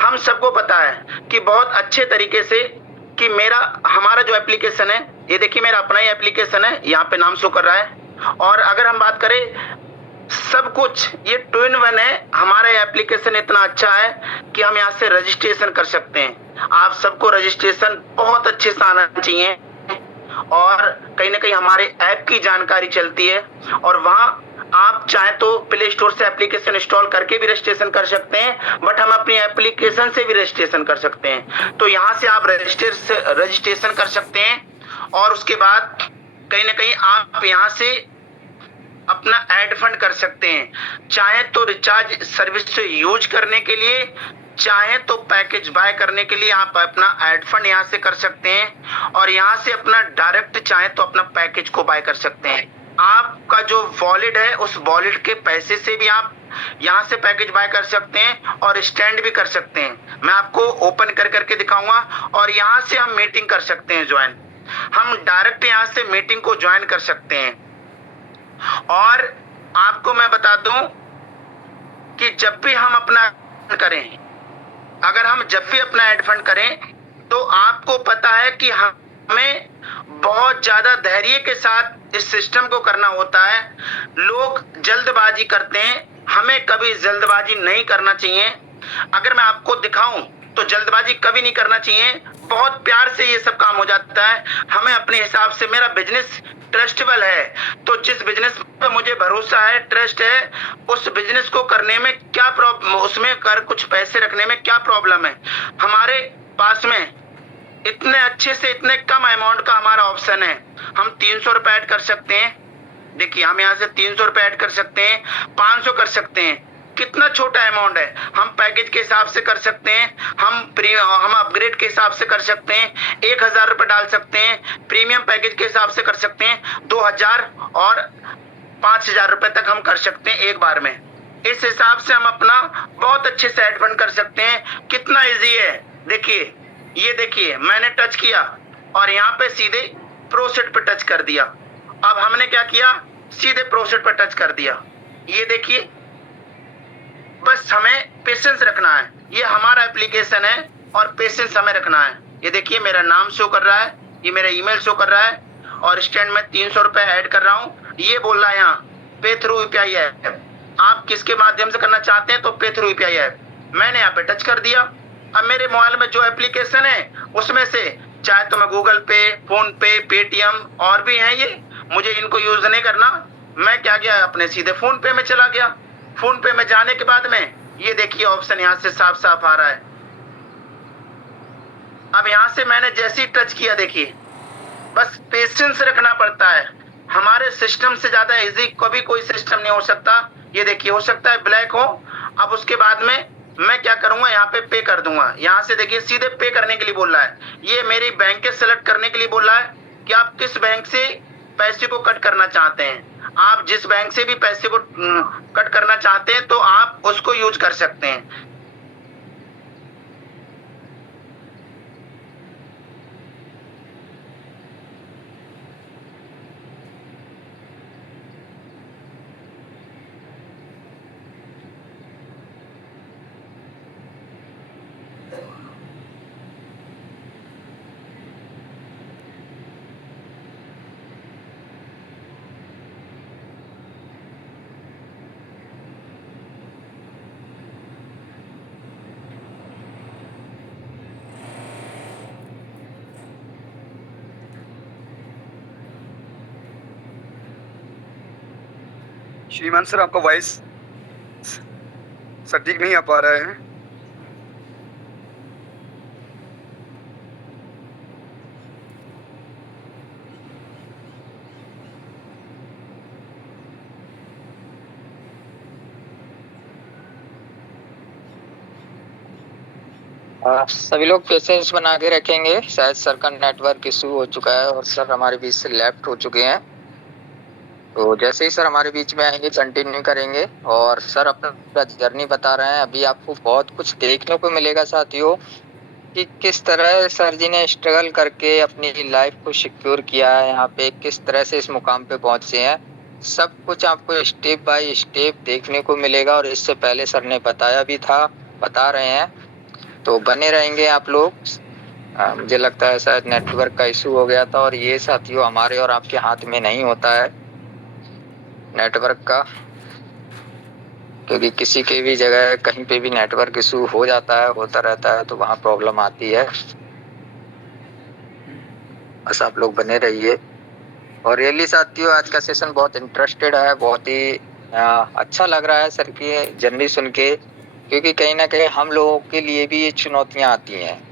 हम सबको पता है कि बहुत अच्छे तरीके से कि हमारा जो एप्लीकेशन है, ये देखिए मेरा अपना ही एप्लीकेशन है, यहाँ पे नाम शो कर रहा है। और अगर हम बात करें सब कुछ, ये 2 in 1 है। हमारा एप्लीकेशन इतना अच्छा है कि हम यहाँ से रजिस्ट्रेशन कर सकते हैं। आप सबको रजिस्ट्रेशन बहुत अच्छे से आना चाहिए और कहीं ना कहीं हमारे ऐप की जानकारी चलती है और वहाँ आप चाहे तो प्ले स्टोर से एप्लीकेशन इंस्टॉल करके भी रजिस्ट्रेशन कर सकते हैं, बट हम अपनी एप्लीकेशन से भी रजिस्ट्रेशन कर सकते हैं। तो यहाँ से आप रजिस्ट्रेशन कर सकते हैं और उसके बाद कहीं ना कहीं आप यहाँ से अपना ऐड फंड कर सकते हैं, चाहे तो रिचार्ज सर्विस से यूज करने के लिए, चाहे तो पैकेज बाय करने के लिए आप अपना ऐड फंड यहाँ से कर सकते हैं और यहाँ से अपना डायरेक्ट चाहे तो अपना पैकेज को बाय कर सकते हैं। आपका जो वॉलेट है उस वॉलेट के पैसे से भी आप यहाँ से पैकेज बाय कर सकते हैं और स्टैंड भी कर सकते हैं। मैं आपको ओपन करके दिखाऊंगा और यहाँ से हम मीटिंग कर सकते हैं ज्वाइन। हम डायरेक्ट यहाँ से मीटिंग को ज्वाइन कर सकते हैं। और आपको मैं बता दूं कि जब भी हम अपना करें, अगर हम जब भी अपना ऐड फंड करें तो आपको पता है कि हमें बहुत ज्यादा धैर्य के साथ इस सिस्टम को करना होता है। लोग जल्दबाजी करते हैं, हमें कभी जल्दबाजी नहीं करना चाहिए। अगर मैं आपको दिखाऊं तो जल्दबाजी कभी नहीं करना चाहिए, बहुत प्यार से ये सब काम हो जाता है। हमें अपने हिसाब से, मेरा बिजनेस ट्रस्टेबल है, तो जिस बिजनेस पे मुझे भरोसा है, ट्रस्ट है, उस बिजनेस को करने में क्या प्रॉब्लम, उसमें कर कुछ पैसे रखने में क्या प्रॉब्लम है। हमारे पास में इतने अच्छे से इतने कम अमाउंट का हमारा ऑप्शन है। हम 300 रुपए ऐड कर सकते हैं। देखिए हम यहाँ से 300 रुपए ऐड कर सकते हैं, 500 कर सकते हैं। कितना छोटा अमाउंट है, हम पैकेज के हिसाब से कर सकते हैं, हम अपग्रेड के हिसाब से कर सकते हैं, 1000 रुपए डाल सकते हैं, प्रीमियम पैकेज के हिसाब से कर सकते हैं, 2000 और 5000 रुपए तक हम कर सकते हैं एक बार में। इस हिसाब से हम अपना बहुत अच्छे से ऐड फंड कर सकते हैं। कितना इजी है, देखिए ये देखिए मैंने टच किया और यहाँ पे सीधे प्रोसीड पे टच कर दिया। अब हमने क्या किया, सीधे प्रोसीड पे टच कर दिया। ये देखिए, बस हमें पेशेंस रखना है। ये हमारा एप्लीकेशन है और पेशेंस हमें रखना है। ये देखिए मेरा नाम शो कर रहा है, ये मेरा ईमेल शो कर रहा है और स्टैंड में 300 रुपए ऐड कर रहा हूँ। ये बोल रहा है यहाँ पे थ्रू यूपीआई ऐप, आप किसके माध्यम से करना चाहते हैं तो पे थ्रू यूपीआई ऐप। मैंने यहाँ पे टच कर दिया। अब मेरे मोबाइल में जो एप्लीकेशन है उसमें से चाहे तो मैं गूगल पे, फोन पे, पेटीएम और भी हैं, ये मुझे इनको यूज नहीं करना। मैं क्या किया, अपने सीधे फोन पे में चला गया। फोन पे में जाने के बाद में ये देखिए ऑप्शन यहाँ से साफ साफ आ रहा है, अब यहाँ से मैंने जैसे ही टच किया, देखिए बस पेशेंस रखना पड़ता है। हमारे सिस्टम से ज्यादा इजी कभी कोई सिस्टम नहीं हो सकता। ये देखिए, हो सकता है ब्लैक हो। अब उसके बाद में मैं क्या करूंगा, यहाँ पे पे कर दूंगा। यहाँ से देखिए सीधे पे करने के लिए बोल रहा है। ये मेरी बैंक के सेलेक्ट करने के लिए बोल रहा है कि आप किस बैंक से पैसे को कट करना चाहते हैं। आप जिस बैंक से भी पैसे को कट करना चाहते हैं तो आप उसको यूज कर सकते हैं। श्रीमान सर, आपका वॉइस सर ठीक नहीं आ पा रहा है। सभी लोग पेशेंस बना के रखेंगे। शायद सर का नेटवर्क इशू हो चुका है और सर हमारे बीच से लेफ्ट हो चुके हैं। तो जैसे ही सर हमारे बीच में आएंगे कंटिन्यू करेंगे। और सर अपना जर्नी बता रहे हैं। अभी आपको बहुत कुछ देखने को मिलेगा साथियों कि किस तरह सर जी ने स्ट्रगल करके अपनी लाइफ को सिक्योर किया है, यहाँ पे किस तरह से इस मुकाम पे पहुंचे हैं। सब कुछ आपको स्टेप बाय स्टेप देखने को मिलेगा। और इससे पहले सर ने बताया भी था, बता रहे हैं, तो बने रहेंगे आप लोग। मुझे लगता है शायद नेटवर्क का इशू हो गया था। और ये साथियों हमारे और आपके हाथ में नहीं होता है नेटवर्क का, क्योंकि किसी के भी जगह कहीं पे भी नेटवर्क इशू हो जाता है, होता रहता है, तो वहाँ प्रॉब्लम आती है। बस आप लोग बने रहिए। और रियली साथियों आज का सेशन बहुत इंटरेस्टेड है, बहुत ही अच्छा लग रहा है सर की जर्नी सुन के, क्योंकि कहीं ना कहीं हम लोगों के लिए भी ये चुनौतियां आती हैं।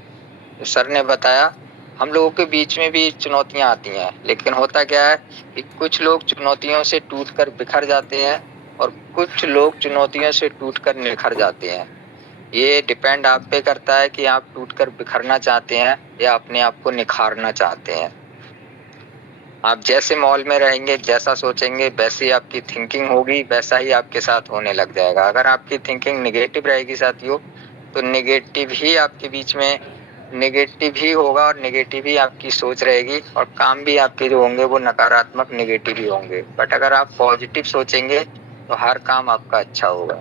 तो सर ने बताया हम लोगों के बीच में भी चुनौतियां आती हैं, लेकिन होता क्या है कि कुछ लोग चुनौतियों से टूटकर बिखर जाते हैं और कुछ लोग चुनौतियों से टूटकर निखर जाते हैं। ये डिपेंड आप पे करता है कि आप टूटकर बिखरना चाहते हैं या अपने आप को निखारना चाहते हैं। आप जैसे माहौल में रहेंगे, जैसा सोचेंगे, वैसी आपकी थिंकिंग होगी, वैसा ही आपके साथ होने लग जाएगा। अगर आपकी थिंकिंग निगेटिव रहेगी साथियों, तो निगेटिव ही आपके बीच में निगेटिव ही होगा और निगेटिव ही आपकी सोच रहेगी और काम भी आपके जो होंगे वो नकारात्मक निगेटिव ही होंगे। बट अगर आप पॉजिटिव सोचेंगे तो हर काम आपका अच्छा होगा।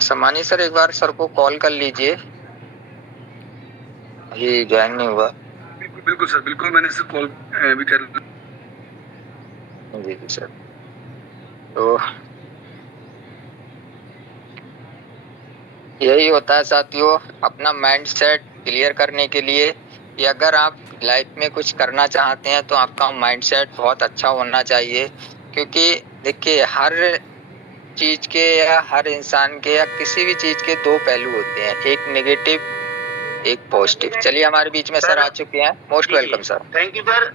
सम्मानी सर, एक बार सर को कॉल कर लीजिए, अभी ज्वाइन नहीं हुआ। बिल्कुल सर, बिल्कुल मैंने सर कॉल भी कर जी सर। तो यही होता है साथियों, अपना माइंड सेट क्लियर करने के लिए कि अगर आप लाइफ में कुछ करना चाहते हैं तो आपका माइंड सेट बहुत अच्छा होना चाहिए। क्योंकि देखिए हर चीज के या हर इंसान के या किसी भी चीज के दो पहलू होते हैं, एक नेगेटिव एक पॉजिटिव। चलिए हमारे बीच में सर आ चुके हैं, most welcome sir. Thank you sir.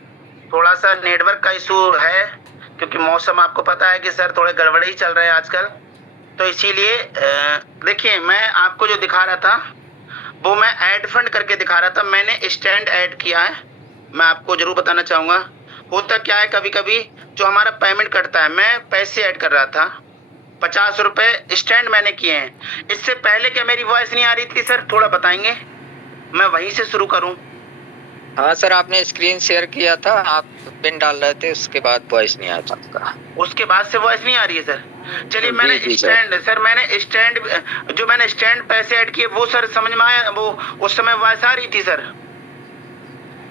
थोड़ा सा नेटवर्क का इशू है क्योंकि मौसम आपको पता है कि सर थोड़े गड़बड़े ही चल रहे हैं आजकल, तो इसीलिए देखिए मैं आपको जो दिखा रहा था वो मैं ऐड फंड करके दिखा रहा था। मैंने स्टैंड ऐड किया है, मैं आपको जरूर बताना चाहूंगा। होता क्या है, कभी कभी जो हमारा पेमेंट कटता है, मैं पैसे ऐड कर रहा था, 50 रुपए स्टैंड मैंने किए हैं। इससे पहले क्या मेरी वॉइस नहीं आ रही थी सर, थोड़ा बताएंगे, मैं वहीं से शुरू करूं। हाँ सर, आपने स्क्रीन शेयर किया था, आप पिन डाल रहे थे, उसके बाद वॉइस नहीं आया था आपका। उसके बाद से वॉइस नहीं आ रही है सर। चलिए मैंने स्टैंड सर मैंने स्टैंड जो मैंने स्टैंड पैसे ऐड किए वो सर समझ में आया, वो उस समय वॉइस आ रही थी सर।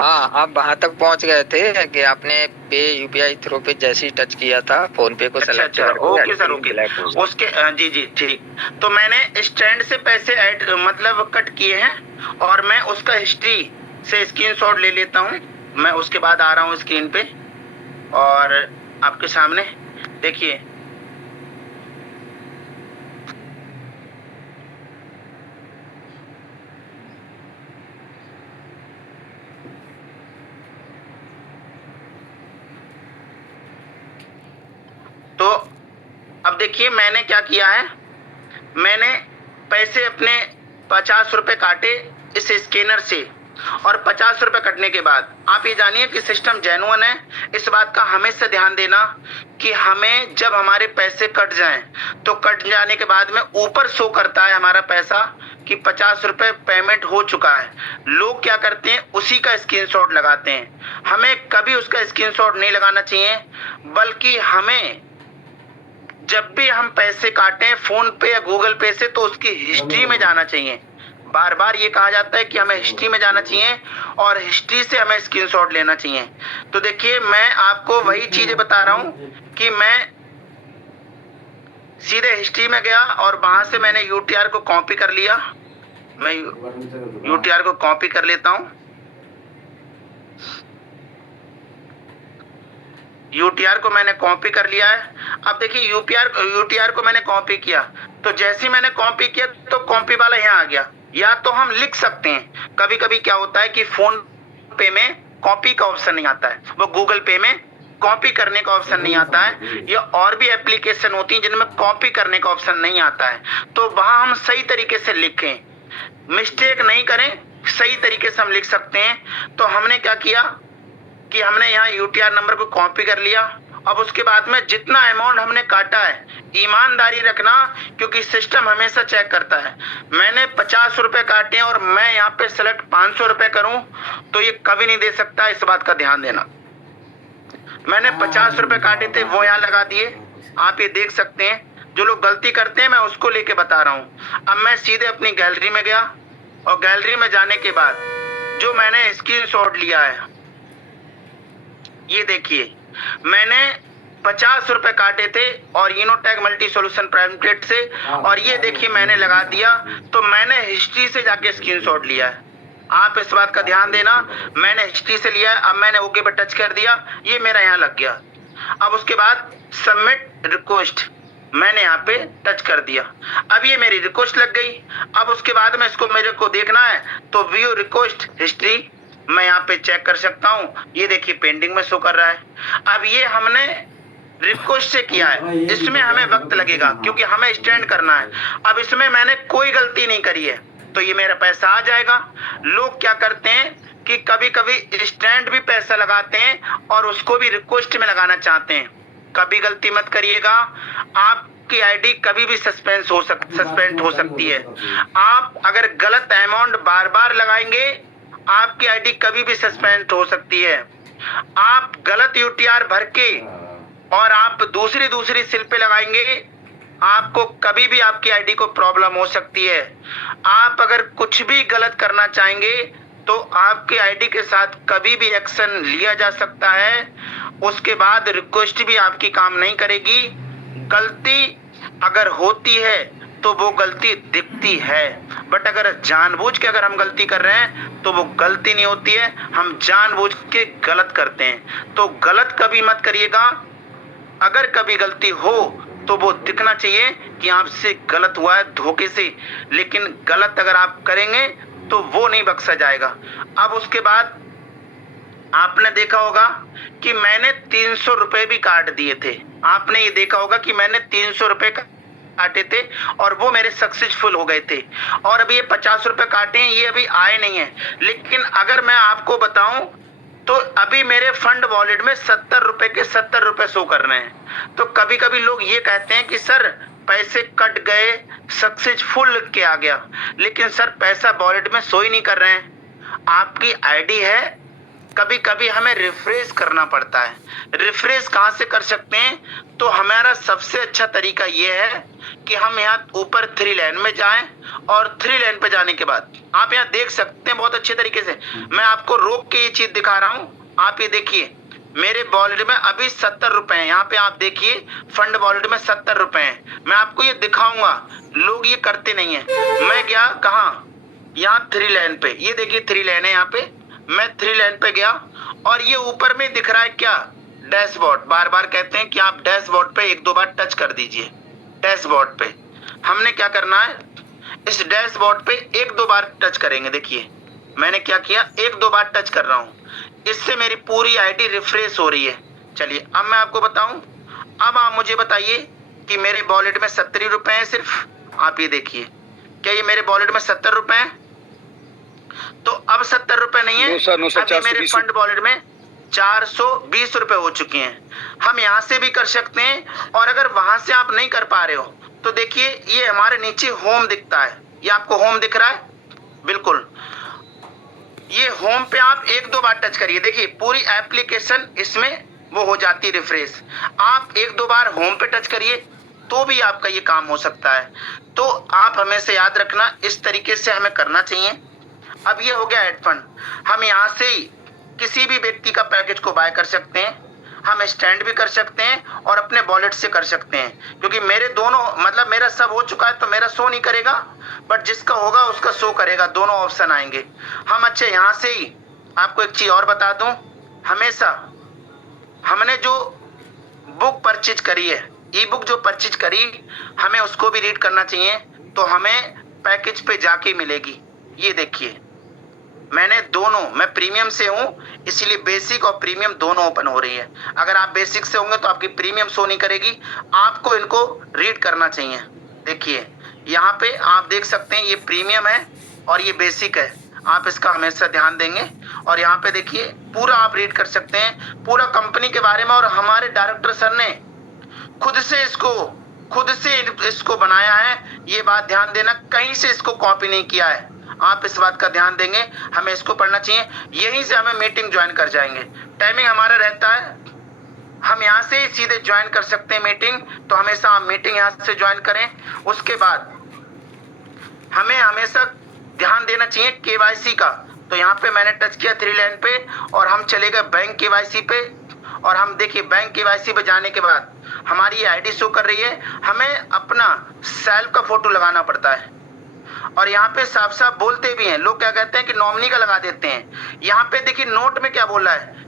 हाँ, आप वहां तक पहुंच गए थे कि आपने पे यूपीआई थ्रू पे जैसे ही टच किया था फोन पे को सेलेक्ट अच्छा, करके ओके सर, ओके। उसके जी ठीक। तो मैंने स्टैंड से पैसे ऐड मतलब कट किए हैं और मैं उसका हिस्ट्री से स्क्रीनशॉट ले लेता हूँ। मैं उसके बाद आ रहा हूँ स्क्रीन पे और आपके सामने देखिए। अब देखिए मैंने क्या किया है, मैंने पैसे अपने 50 रुपए काटे इस स्कैनर से, और 50 रुपए कटने के बाद आप ये जानिए कि सिस्टम जेन्युइन है। इस बात का हमेशा ध्यान देना कि हमें जब हमारे पैसे कट जाएं तो कट जाने के बाद में ऊपर शो करता है हमारा पैसा कि 50 रुपए पेमेंट हो चुका है। लोग क्या करते हैं, उसी का स्क्रीनशॉट लगाते हैं। हमें कभी उसका स्क्रीनशॉट नहीं लगाना चाहिए, बल्कि हमें जब भी हम पैसे काटें फोन पे या गूगल पे से तो उसकी हिस्ट्री में जाना चाहिए। बार बार ये कहा जाता है कि हमें हिस्ट्री में जाना चाहिए और हिस्ट्री से हमें स्क्रीनशॉट लेना चाहिए। तो देखिए मैं आपको वही चीजें बता रहा हूँ कि मैं सीधे हिस्ट्री में गया और वहां से मैंने यूटीआर को कॉपी कर लिया। मैं यूटीआर को कॉपी कर लेता हूँ। यूटीआर को मैंने कॉपी कर लिया है। अब देखिए यूटीआर को मैंने कॉपी किया, तो जैसे ही मैंने कॉपी किया तो कॉपी वाला यहाँ आ गया। या तो हम लिख सकते हैं, कभी कभी क्या होता है कि फोन पे में कॉपी का ऑप्शन नहीं आता है, वो गूगल पे में कॉपी करने का ऑप्शन नहीं आता है, या और भी एप्लीकेशन होती हैं जिनमें कॉपी करने का ऑप्शन नहीं आता है। तो वहां हम सही तरीके से लिखें, मिस्टेक नहीं करें, सही तरीके से हम लिख सकते हैं। तो हमने क्या किया कि हमने यहाँ यूटीआर नंबर को कॉपी कर लिया। अब उसके बाद में जितना अमाउंट हमने काटा है, ईमानदारी रखना, क्योंकि सिस्टम हमेशा चेक करता है। मैंने 50 रुपए काटे हैं और मैं यहाँ पे सेलेक्ट 500 रुपए करूं तो ये कभी नहीं दे सकता, इस बात का ध्यान देना। मैंने 50 रुपए काटे थे, वो यहाँ लगा दिए। आप ये देख सकते हैं, जो लोग गलती करते हैं मैं उसको लेके बता रहा हूँ। अब मैं सीधे अपनी गैलरी में गया और गैलरी में जाने के बाद जो मैंने स्क्रीनशॉट लिया है, ये देखिए मैंने 50 रुपए काटे थे और इनोटेक मल्टी सॉल्यूशन प्राइवेट से, और ये देखिए मैंने लगा दिया। तो मैंने हिस्ट्री से जाके स्क्रीनशॉट लिया है। आप इस बात का ध्यान देना, मैंने हिस्ट्री से लिया है। अब मैंने ओके पर टच कर दिया, ये मेरा यहाँ लग गया। अब उसके बाद सबमिट रिक्वेस्ट मैंने यहाँ पे टच कर दिया, अब ये मेरी रिक्वेस्ट लग गई। अब उसके बाद में इसको मेरे को देखना है तो व्यू रिक्वेस्ट हिस्ट्री मैं यहाँ पे चेक कर सकता हूँ। ये देखिए पेंडिंग में शो कर रहा है। अब ये हमने रिक्वेस्ट से किया है, इसमें हमें वक्त लगेगा क्योंकि हमें स्टैंड करना है। अब इसमें मैंने कोई गलती नहीं करी है तो ये मेरा पैसा आ जाएगा। लोग क्या करते हैं कि कभी कभी स्टैंड भी पैसा लगाते हैं और उसको भी रिक्वेस्ट में लगाना चाहते हैं। कभी गलती मत करिएगा, आपकी आईडी कभी भी सस्पेंड हो सकती है। आप अगर गलत अमाउंट बार बार लगाएंगे, आपकी आईडी कभी भी सस्पेंड हो सकती है। आप गलत यूटीआर भर के और आप दूसरी सिल पे लगाएंगे, आपको कभी भी आपकी आईडी को प्रॉब्लम हो सकती है। आप अगर कुछ भी गलत करना चाहेंगे तो आपके आईडी के साथ कभी भी एक्शन लिया जा सकता है। उसके बाद रिक्वेस्ट भी आपकी काम नहीं करेगी। गलती अगर होती है तो वो गलती दिखती है, बट अगर जानबूझ के अगर हम गलती कर रहे हैं तो वो गलती नहीं होती है, हम जानबूझ के गलत करते हैं। तो गलत कभी मत करिएगा। अगर कभी गलती हो तो वो दिखना चाहिए कि आपसे गलत हुआ है धोखे से, लेकिन गलत अगर आप करेंगे तो वो नहीं बख्शा जाएगा। अब उसके बाद आपने देखा होगा कि मैंने 300 रुपए भी काट दिए थे। आपने ये देखा होगा कि मैंने 300 रुपए काटे थे और वो मेरे सक्सेसफुल हो गए थे। और अभी ये 50 रुपए काटे हैं, ये अभी आए नहीं है। लेकिन अगर मैं आपको बताऊं तो अभी मेरे फंड वॉलेट में 70 रुपए के 70 रुपए शो कर रहे हैं। तो कभी कभी लोग ये कहते हैं कि सर पैसे कट गए, सक्सेसफुल लिख के आ गया, लेकिन सर पैसा वॉलेट में शो ही नहीं कर रहे हैं। आपकी आईडी है, कभी कभी हमें रिफ्रेश करना पड़ता है। रिफ्रेश कहाँ से कर सकते हैं? तो हमारा सबसे अच्छा तरीका ये है कि हम यहाँ ऊपर 3 लाइन में जाएं और 3 लाइन पे जाने के बाद आप यहाँ देख सकते हैं बहुत अच्छे तरीके से। मैं आपको रोक के ये चीज दिखा रहा हूँ। आप ये देखिए मेरे वॉलेट में अभी 70 रुपए हैं। यहाँ पे आप देखिए फंड वॉलेट में 70 रुपए हैं। मैं आपको ये दिखाऊंगा, लोग ये करते नहीं है। मैं गया कहाँ? यहाँ 3 लाइन पे, ये देखिए 3 लाइन है। यहाँ पे मैं 3 लाइन पे गया और ये ऊपर में दिख रहा है क्या? डैशबोर्ड। बार बार कहते हैं कि आप डैशबोर्ड पे 1-2 बार टच कर दीजिए। डैशबोर्ड पे हमने क्या करना है, इस डैशबोर्ड पे 1-2 बार टच करेंगे। देखिए मैंने क्या किया, 1-2 बार टच कर रहा हूँ, इससे मेरी पूरी आईडी रिफ्रेश हो रही है। चलिए अब मैं आपको बताऊं। अब आप मुझे बताइए कि मेरे वॉलेट में 70 रुपए हैं सिर्फ। आप ये देखिए, क्या ये मेरे वॉलेट में 70 रुपए हैं? तो अब 70 रुपए नहीं है, अभी मेरे फंड वॉलेट में 420 रुपए हो चुके हैं। हम यहाँ से भी कर सकते हैं, और अगर वहां से आप नहीं कर पा रहे हो तो देखिए ये हमारे नीचे होम दिखता है, ये आपको होम दिख रहा है, बिल्कुल ये होम पे आप 1-2 बार टच करिए, देखिए पूरी एप्लीकेशन इसमें वो हो जाती है रिफ्रेश। आप 1-2 बार होम पे टच करिए तो भी आपका ये काम हो सकता है। तो आप हमेशा याद रखना, इस तरीके से हमें करना चाहिए। अब ये हो गया एड फंड। हम यहाँ से ही किसी भी व्यक्ति का पैकेज को बाय कर सकते हैं, हम स्टैंड भी कर सकते हैं और अपने वॉलेट से कर सकते हैं, क्योंकि मेरे दोनों मतलब मेरा सब हो चुका है तो मेरा शो नहीं करेगा, बट जिसका होगा उसका शो करेगा, दोनों ऑप्शन आएंगे। हम अच्छा यहाँ से ही आपको एक चीज और बता दूं, हमेशा हमने जो बुक परचेज करी है, ई बुक जो परचेज करी, हमें उसको भी रीड करना चाहिए, तो हमें पैकेज पे जाके मिलेगी। ये देखिए मैंने दोनों, मैं प्रीमियम से हूँ इसलिए बेसिक और प्रीमियम दोनों ओपन हो रही है। अगर आप बेसिक से होंगे तो आपकी प्रीमियम शो नहीं करेगी, आपको इनको रीड करना चाहिए। देखिए यहाँ पे आप देख सकते हैं ये प्रीमियम है और ये बेसिक है, आप इसका हमेशा ध्यान देंगे। और यहाँ पे देखिए पूरा आप रीड कर सकते हैं पूरा कंपनी के बारे में, और हमारे डायरेक्टर सर ने खुद से इसको बनाया है, ये बात ध्यान देना, कहीं से इसको कॉपी नहीं किया है। आप इस बात का ध्यान देंगे, हमें इसको पढ़ना चाहिए, यहीं से हमें मीटिंग ज्वाइन कर जाएंगे। टाइमिंग हमारा रहता है, हम यहाँ से सीधे ज्वाइन कर सकते हैं मीटिंग, तो हमेशा आप मीटिंग यहाँ से ज्वाइन करें। उसके बाद हमें हमेशा ध्यान देना चाहिए केवाईसी का, तो यहाँ पे मैंने टच किया 3 लाइन पे और हम चले गए बैंक केवाईसी पे, और हम देखिए बैंक केवाईसी पे जाने के बाद हमारी ये आईडी शो कर रही है, हमें अपना सेल्फ का फोटो लगाना पड़ता है। और यहाँ पे साफ साफ बोलते भी हैं लोग, क्या कहते हैं कि नॉमिनी का लगा देते हैं। यहाँ पे देखिए नोट में क्या बोला है,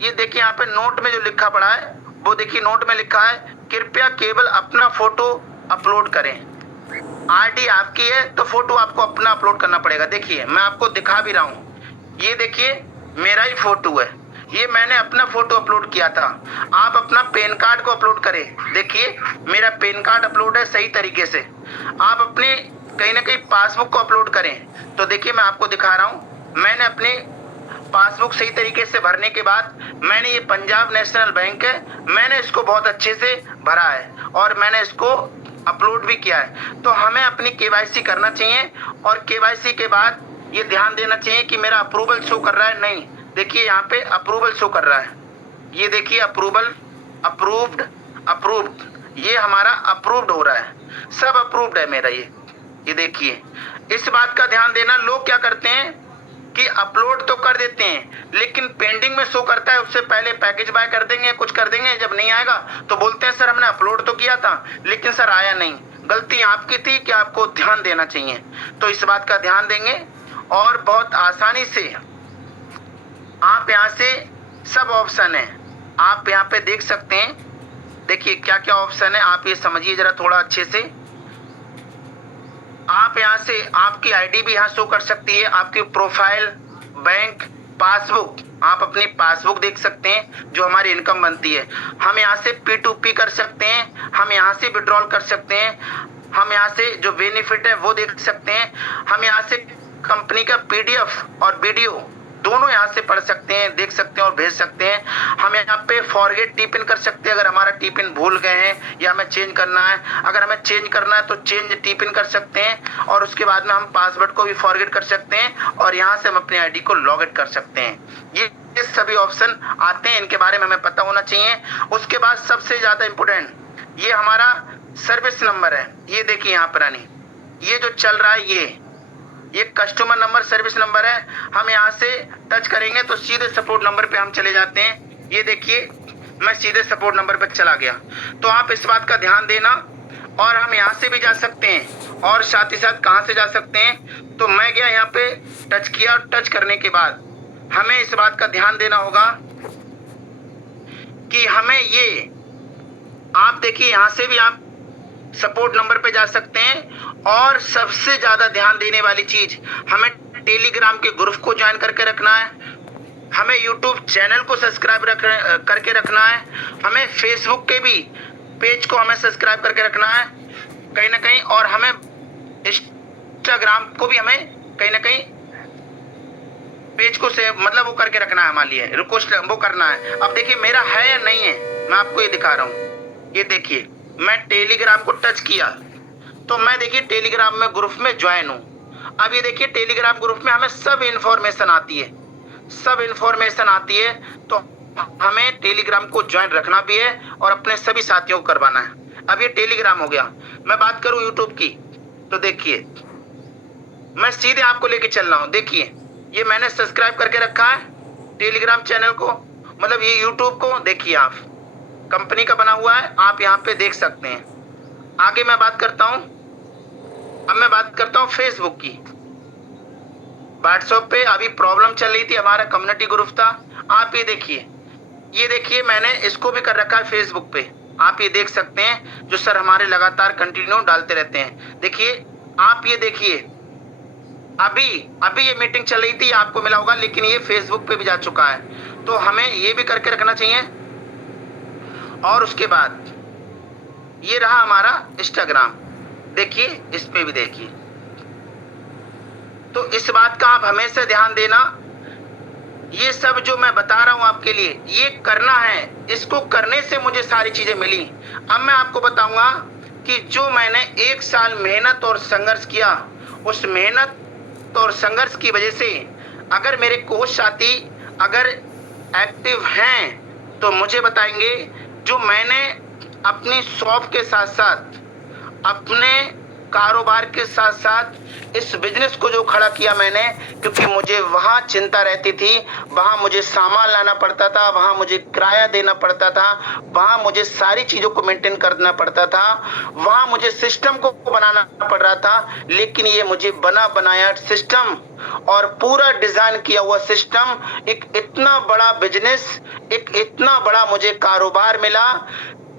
ये देखिए यहाँ पे नोट में जो लिखा पड़ा है वो देखिए, नोट में लिखा है कृपया केवल अपना फोटो अपलोड करें। आईडी आपकी है तो फोटो आपको अपना अपलोड करना पड़ेगा। देखिए मैं आपको दिखा भी रहा हूँ, ये देखिए मेरा ही फोटो है, ये मैंने अपना फोटो अपलोड किया था। आप अपना पैन कार्ड को अपलोड करें, देखिए मेरा पैन कार्ड अपलोड है सही तरीके से। आप अपने कहीं ना कहीं पासबुक को अपलोड करें, तो देखिए मैं आपको दिखा रहा हूँ, मैंने अपने पासबुक सही तरीके से भरने के बाद मैंने ये पंजाब नेशनल बैंक है, मैंने इसको बहुत अच्छे से भरा है और मैंने इसको अपलोड भी किया है। तो हमें अपनी केवाईसी करना चाहिए, और केवाईसी के बाद ये ध्यान देना चाहिए कि मेरा अप्रूवल शो कर रहा है नहीं। देखिए यहाँ पे अप्रूवल शो कर रहा है, ये देखिए अप्रूवल, अप्रूव्ड, ये हमारा अप्रूव्ड हो रहा है, सब अप्रूव्ड है मेरा। ये देखिए इस बात का ध्यान देना, लोग क्या करते हैं कि अपलोड तो कर देते हैं लेकिन पेंडिंग में शो करता है, उससे पहले पैकेज बाय कर देंगे, कुछ कर देंगे, जब नहीं आएगा तो बोलते हैं सर हमने अपलोड तो किया था लेकिन सर आया नहीं। गलती आपकी थी कि आपको ध्यान देना चाहिए, तो इस बात का ध्यान देंगे। और बहुत आसानी से आप यहाँ से सब ऑप्शन है, आप यहाँ पे देख सकते हैं, देखिए क्या क्या ऑप्शन है, आप ये समझिए जरा थोड़ा अच्छे से। आप यहाँ से आपकी आईडी भी यहाँ शो कर सकती है, आपकी प्रोफाइल, बैंक, पासबुक, आप अपनी पासबुक देख सकते हैं जो हमारी इनकम बनती है। हम यहाँ से P2P कर सकते हैं, हम यहाँ से विड्रॉल कर सकते हैं, हम यहाँ से जो बेनिफिट है वो देख सकते हैं, हम यहाँ से कंपनी का PDF और वीडियो दोनों यहाँ से पढ़ सकते हैं, देख सकते हैं और भेज सकते हैं। हम यहाँ पे फॉरगेट टिपिन कर सकते हैं, अगर हमारा टिपिन भूल गए हैं या हमें चेंज करना है, अगर हमें चेंज करना है तो चेंज टिपिन कर सकते हैं, और उसके बाद में हम पासवर्ड को भी फॉरगेट कर सकते हैं, और यहाँ से हम अपनी आईडी को लॉग इन कर सकते हैं। ये सभी ऑप्शन आते हैं, इनके बारे में हमें पता होना चाहिए। उसके बाद सबसे ज्यादा इम्पोर्टेंट ये हमारा सर्विस नंबर है, ये देखिए यहाँ पर रानी, ये जो चल रहा है ये कस्टमर नंबर सर्विस नंबर है। हम यहाँ से टच करेंगे तो सीधे सपोर्ट नंबर पे हम चले जाते हैं। ये देखिए मैं सीधे सपोर्ट नंबर पे चला गया, तो आप इस बात का ध्यान देना। और हम यहाँ से भी जा सकते हैं, और साथ ही साथ कहाँ से जा सकते हैं, तो मैं गया यहाँ पे टच किया, और टच करने के बाद हमें इस बात का ध्यान देना होगा कि हमें ये, आप देखिए यहाँ से भी आप सपोर्ट नंबर पे जा सकते हैं। और सबसे ज्यादा ध्यान देने वाली चीज, हमें टेलीग्राम के ग्रुप को ज्वाइन करके रखना है, हमें यूट्यूब चैनल को सब्सक्राइब करके रखना है, हमें फेसबुक के भी पेज को हमें सब्सक्राइब करके रखना है कहीं ना कहीं, और हमें इंस्टाग्राम को भी हमें कहीं ना कहीं पेज को से मतलब वो करके रखना है, हमारे लिए रिक्वेस्ट वो करना है। अब देखिए मेरा है या नहीं है, मैं आपको ये दिखा रहा हूँ। ये देखिए मैं टेलीग्राम को टच किया तो मैं देखिए टेलीग्राम में ग्रुप में ज्वाइन हूँ। अब ये देखिए टेलीग्राम ग्रुप में हमें सब इंफॉर्मेशन आती है, सब इंफॉर्मेशन आती है, तो हमें टेलीग्राम को ज्वाइन रखना भी है और अपने सभी साथियों को करवाना है। अब ये टेलीग्राम हो गया। मैं बात करूं यूट्यूब की तो देखिए मैं सीधे आपको लेके चल रहा हूं। देखिए ये मैंने सब्सक्राइब करके रखा है टेलीग्राम चैनल को, मतलब ये यूट्यूब को। देखिए आप कंपनी का बना हुआ है, आप यहाँ पे देख सकते हैं। आगे मैं बात करता हूँ, अब मैं बात करता हूँ फेसबुक की। व्हाट्सएप पे अभी प्रॉब्लम चल रही थी, हमारा कम्युनिटी ग्रुप था। आप ये देखिए मैंने इसको भी कर रखा है फेसबुक पे, आप ये देख सकते हैं, जो सर हमारे लगातार कंटिन्यू डालते रहते हैं। देखिए आप ये देखिए अभी ये मीटिंग चल रही थी, आपको मिला होगा, लेकिन ये फेसबुक पे भी जा चुका है, तो हमें ये भी करके रखना चाहिए। और उसके बाद ये रहा हमारा इंस्टाग्राम, देखिए इस पे भी देखिए। तो इस बात का आप हमेशा ध्यान देना, ये सब जो मैं बता रहा हूं आपके लिए ये करना है, इसको करने से मुझे सारी चीजें मिली। अब मैं आपको बताऊंगा कि जो मैंने 1 साल मेहनत और संघर्ष किया, उस मेहनत और संघर्ष की वजह से अगर मेरे कोच साथी अगर एक्टिव हैं तो मुझे बताएंगे, जो मैंने अपनी शॉप के साथ साथ अपने कारोबार के साथ साथ इस बिजनेस को जो खड़ा किया मैंने, क्योंकि मुझे वहाँ चिंता रहती थी, वहाँ मुझे सामान लाना पड़ता था, वहाँ मुझे किराया देना पड़ता था, वहाँ मुझे सारी चीज़ों को मेंटेन करना पड़ता था, वहाँ मुझे सिस्टम को बनाना पड़ रहा था। लेकिन ये मुझे बना बनाया सिस्टम और पूरा डिजाइन किया हुआ सिस्टम, एक इतना बड़ा बिजनेस, एक इतना बड़ा मुझे कारोबार मिला,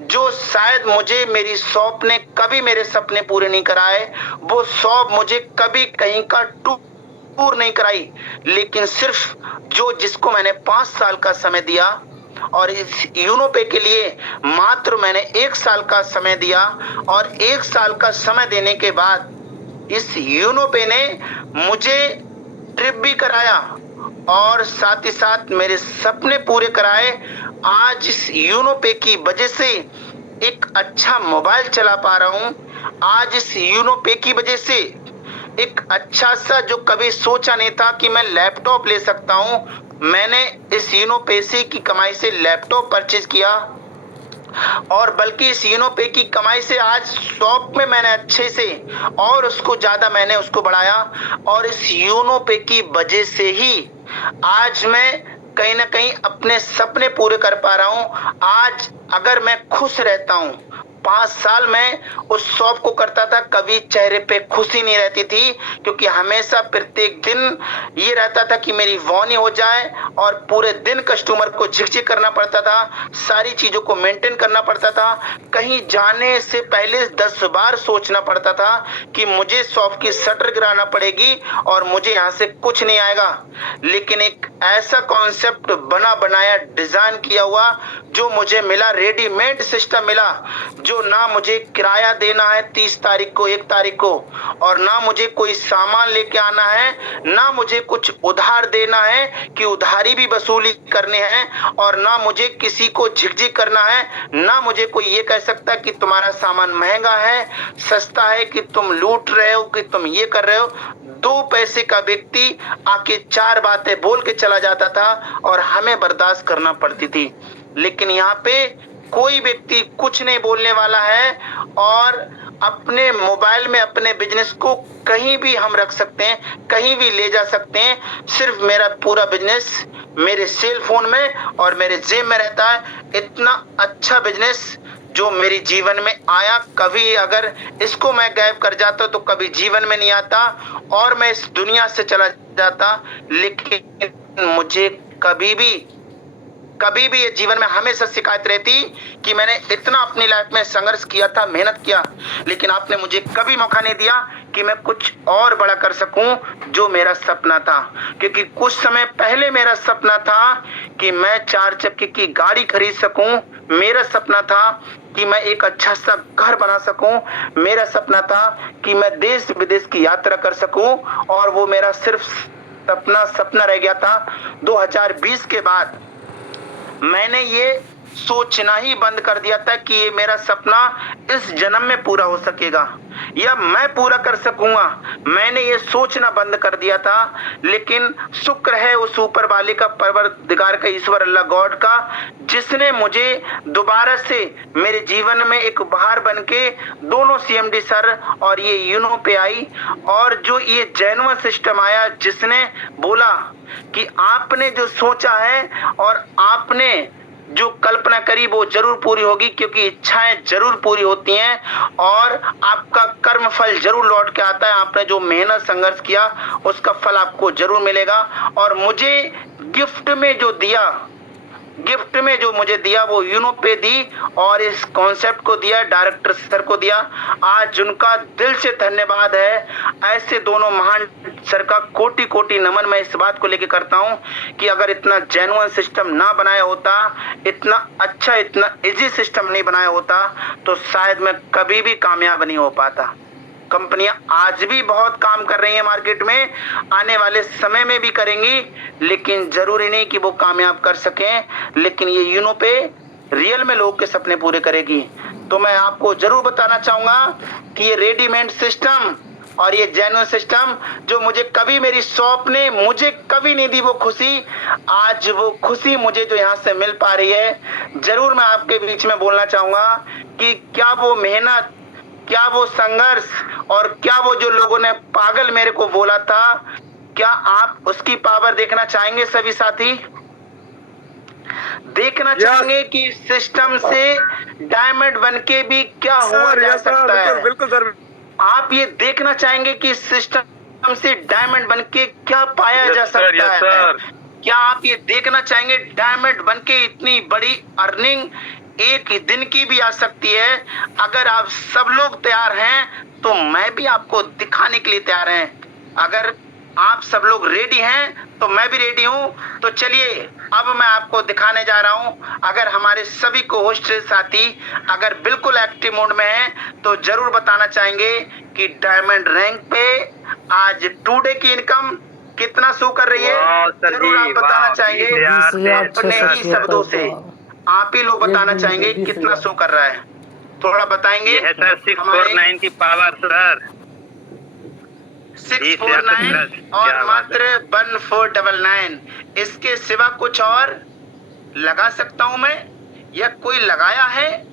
जो शायद मुझे मेरी शॉप ने कभी मेरे सपने पूरे नहीं कराए, वो शॉप मुझे कभी कहीं का टूर नहीं कराई, लेकिन सिर्फ जिसको मैंने 5 साल का समय दिया, और इस यूनोपे के लिए मात्र मैंने 1 साल का समय दिया, और 1 साल का समय देने के बाद इस यूनोपे ने मुझे ट्रिप भी कराया और साथ ही साथ मेरे सपने पूरे कराए। आज इस यूनोपे की वजह से एक अच्छा मोबाइल चला पा रहा हूँ। आज इस यूनोपे की वजह से एक अच्छा सा, जो कभी सोचा नहीं था कि मैं लैपटॉप ले सकता हूँ, मैंने इस यूनोपे से की कमाई से लैपटॉप परचेज किया। और बल्कि इस यूनोपे की कमाई से आज शॉप में मैंने अच्छे से और उसको ज्यादा मैंने उसको बढ़ाया, और इस यूनोपे की वजह से ही आज मैं कहीं ना कहीं अपने सपने पूरे कर पा रहा हूं। आज अगर मैं खुश रहता हूं, 5 साल में उस शॉप को करता था, कभी चेहरे पे खुशी नहीं रहती थी, क्योंकि हमेशा प्रत्येक दिन ये रहता था कि मेरी वानी हो जाए, और पूरे दिन कस्टमर को झिकझिक करना पड़ता था, सारी चीजों को मेंटेन करना पड़ता था। कहीं जाने से पहले 10 बार सोचना पड़ता था कि मुझे शॉप की शटर गिराना पड़ेगी और मुझे यहाँ से कुछ नहीं आएगा। लेकिन एक ऐसा कॉन्सेप्ट बना बनाया डिजाइन किया हुआ जो मुझे मिला, रेडीमेड सिस्टम मिला, जो ना मुझे किराया देना है 30 तारीख को, 1 तारीख को, और ना मुझे कोई सामान लेके आना है, ना मुझे कुछ उधार देना है कि उधारी भी वसूली करने हैं, और ना मुझे किसी को झिकझिक करना है, ना मुझे कोई ये कह सकता कि तुम्हारा सामान महंगा है, सस्ता है, कि तुम लूट रहे हो, कि तुम ये कर रहे हो। 2 पैसे का व्यक्ति आके 4 बातें बोल के चला जाता था और हमें बर्दाश्त करना पड़ती थी। लेकिन यहाँ पे कोई व्यक्ति कुछ नहीं बोलने वाला है, और अपने मोबाइल में अपने बिजनेस को कहीं भी हम रख सकते हैं, कहीं भी ले जा सकते हैं। सिर्फ मेरा पूरा बिजनेस मेरे सेल फोन में और मेरे जेब में रहता है। इतना अच्छा बिजनेस जो मेरे जीवन में आया, कभी अगर इसको मैं गायब कर जाता तो कभी जीवन में नहीं आता और मैं इस दुनिया से चला जाता। लेकिन मुझे कभी भी ये जीवन में हमेशा शिकायत रहती कि मैंने इतना अपनी लाइफ में संघर्ष किया था, मेहनत किया, लेकिन आपने मुझे कभी मौका नहीं दिया कि मैं कुछ और बड़ा कर सकूं, जो मेरा सपना था। क्योंकि कुछ समय पहले मेरा सपना था कि मैं 4 चक्के की गाड़ी खरीद सकूं, मेरा सपना था कि मैं एक अच्छा सा घर बना सकूं, मेरा सपना था कि मैं देश विदेश की यात्रा कर सकूं, और वो मेरा सिर्फ सपना रह गया था। 2020 के बाद मैंने ये सोचना ही बंद कर दिया था कि ये मेरा सपना इस जन्म में पूरा हो सकेगा या मैं पूरा कर सकूंगा। मैंने ये सोचना बंद कर दिया था, लेकिन शुक्र है उस ऊपर वाले का, परवरदिगार का, ईश्वर अल्लाह गॉड का, जिसने मुझे दोबारा से मेरे जीवन में एक उपहार बन के दोनों CMD सर और ये यूनो पे आई, और जो ये जेन्युइन सिस्टम आया जिसने बोला कि आपने जो सोचा है और आपने जो कल्पना करी वो जरूर पूरी होगी, क्योंकि इच्छाएं जरूर पूरी होती हैं और आपका कर्म फल जरूर लौट के आता है। आपने जो मेहनत संघर्ष किया उसका फल आपको जरूर मिलेगा। और मुझे गिफ्ट में जो मुझे दिया वो यूनो पे दी, और इस कॉन्सेप्ट को दिया, डायरेक्टर सर को दिया। आज उनका दिल से धन्यवाद है। ऐसे दोनों महान सर का कोटि कोटि नमन मैं इस बात को लेकर करता हूं कि अगर इतना जेन्युइन सिस्टम ना बनाया होता, इतना अच्छा, इतना इजी सिस्टम नहीं बनाया होता, तो शायद मैं कभी भी कामयाब नहीं हो पाता। कंपनियां आज भी बहुत काम कर रही हैं मार्केट में, आने वाले समय में भी करेंगी, लेकिन जरूरी नहीं कि वो कामयाब कर सकें। लेकिन ये यूनो पे रियल में लोग के सपने पूरे करेगी। तो मैं आपको जरूर बताना चाहूंगा कि ये रेडीमेड सिस्टम और ये जेन्युइन सिस्टम जो मुझे कभी मेरी शॉप ने मुझे कभी नहीं दी वो खुशी, आज वो खुशी मुझे जो यहाँ से मिल पा रही है, जरूर मैं आपके बीच में बोलना चाहूंगा कि क्या वो मेहनत, क्या वो संघर्ष और क्या वो जो लोगों ने पागल मेरे को बोला था, क्या आप उसकी पावर देखना चाहेंगे सभी साथी? देखना चाहेंगे कि सिस्टम से डायमंड बनके भी क्या हुआ जा सकता है? बिल्कुल सर। आप ये देखना चाहेंगे कि सिस्टम से डायमंड बनके क्या पाया जा सकता है? क्या आप ये देखना चाहेंगे डायमंड बनके इतनी बड़ी अर्निंग एक दिन की भी आ सकती है? अगर आप सब लोग तैयार हैं तो मैं भी आपको दिखाने के लिए तैयार हैं। अगर आप सब लोग रेडी हैं तो मैं भी रेडी हूं। तो चलिए अब मैं आपको दिखाने जा रहा हूं। अगर हमारे सभी को होस्ट साथी अगर बिल्कुल एक्टिव मोड में हैं तो जरूर बताना चाहेंगे कि डायमंड रैंक पे आज टुडे की इनकम कितना शो कर रही है, जरूर आप बताना चाहेंगे अपने ही शब्दों से। आप ही लोग बताना चाहेंगे कितना शो कर रहा है, थोड़ा बताएंगे। ये है सर 649 की पावर सर, 649 और मात्र 1499। इसके सिवा कुछ और लगा सकता हूं मैं या कोई लगाया है?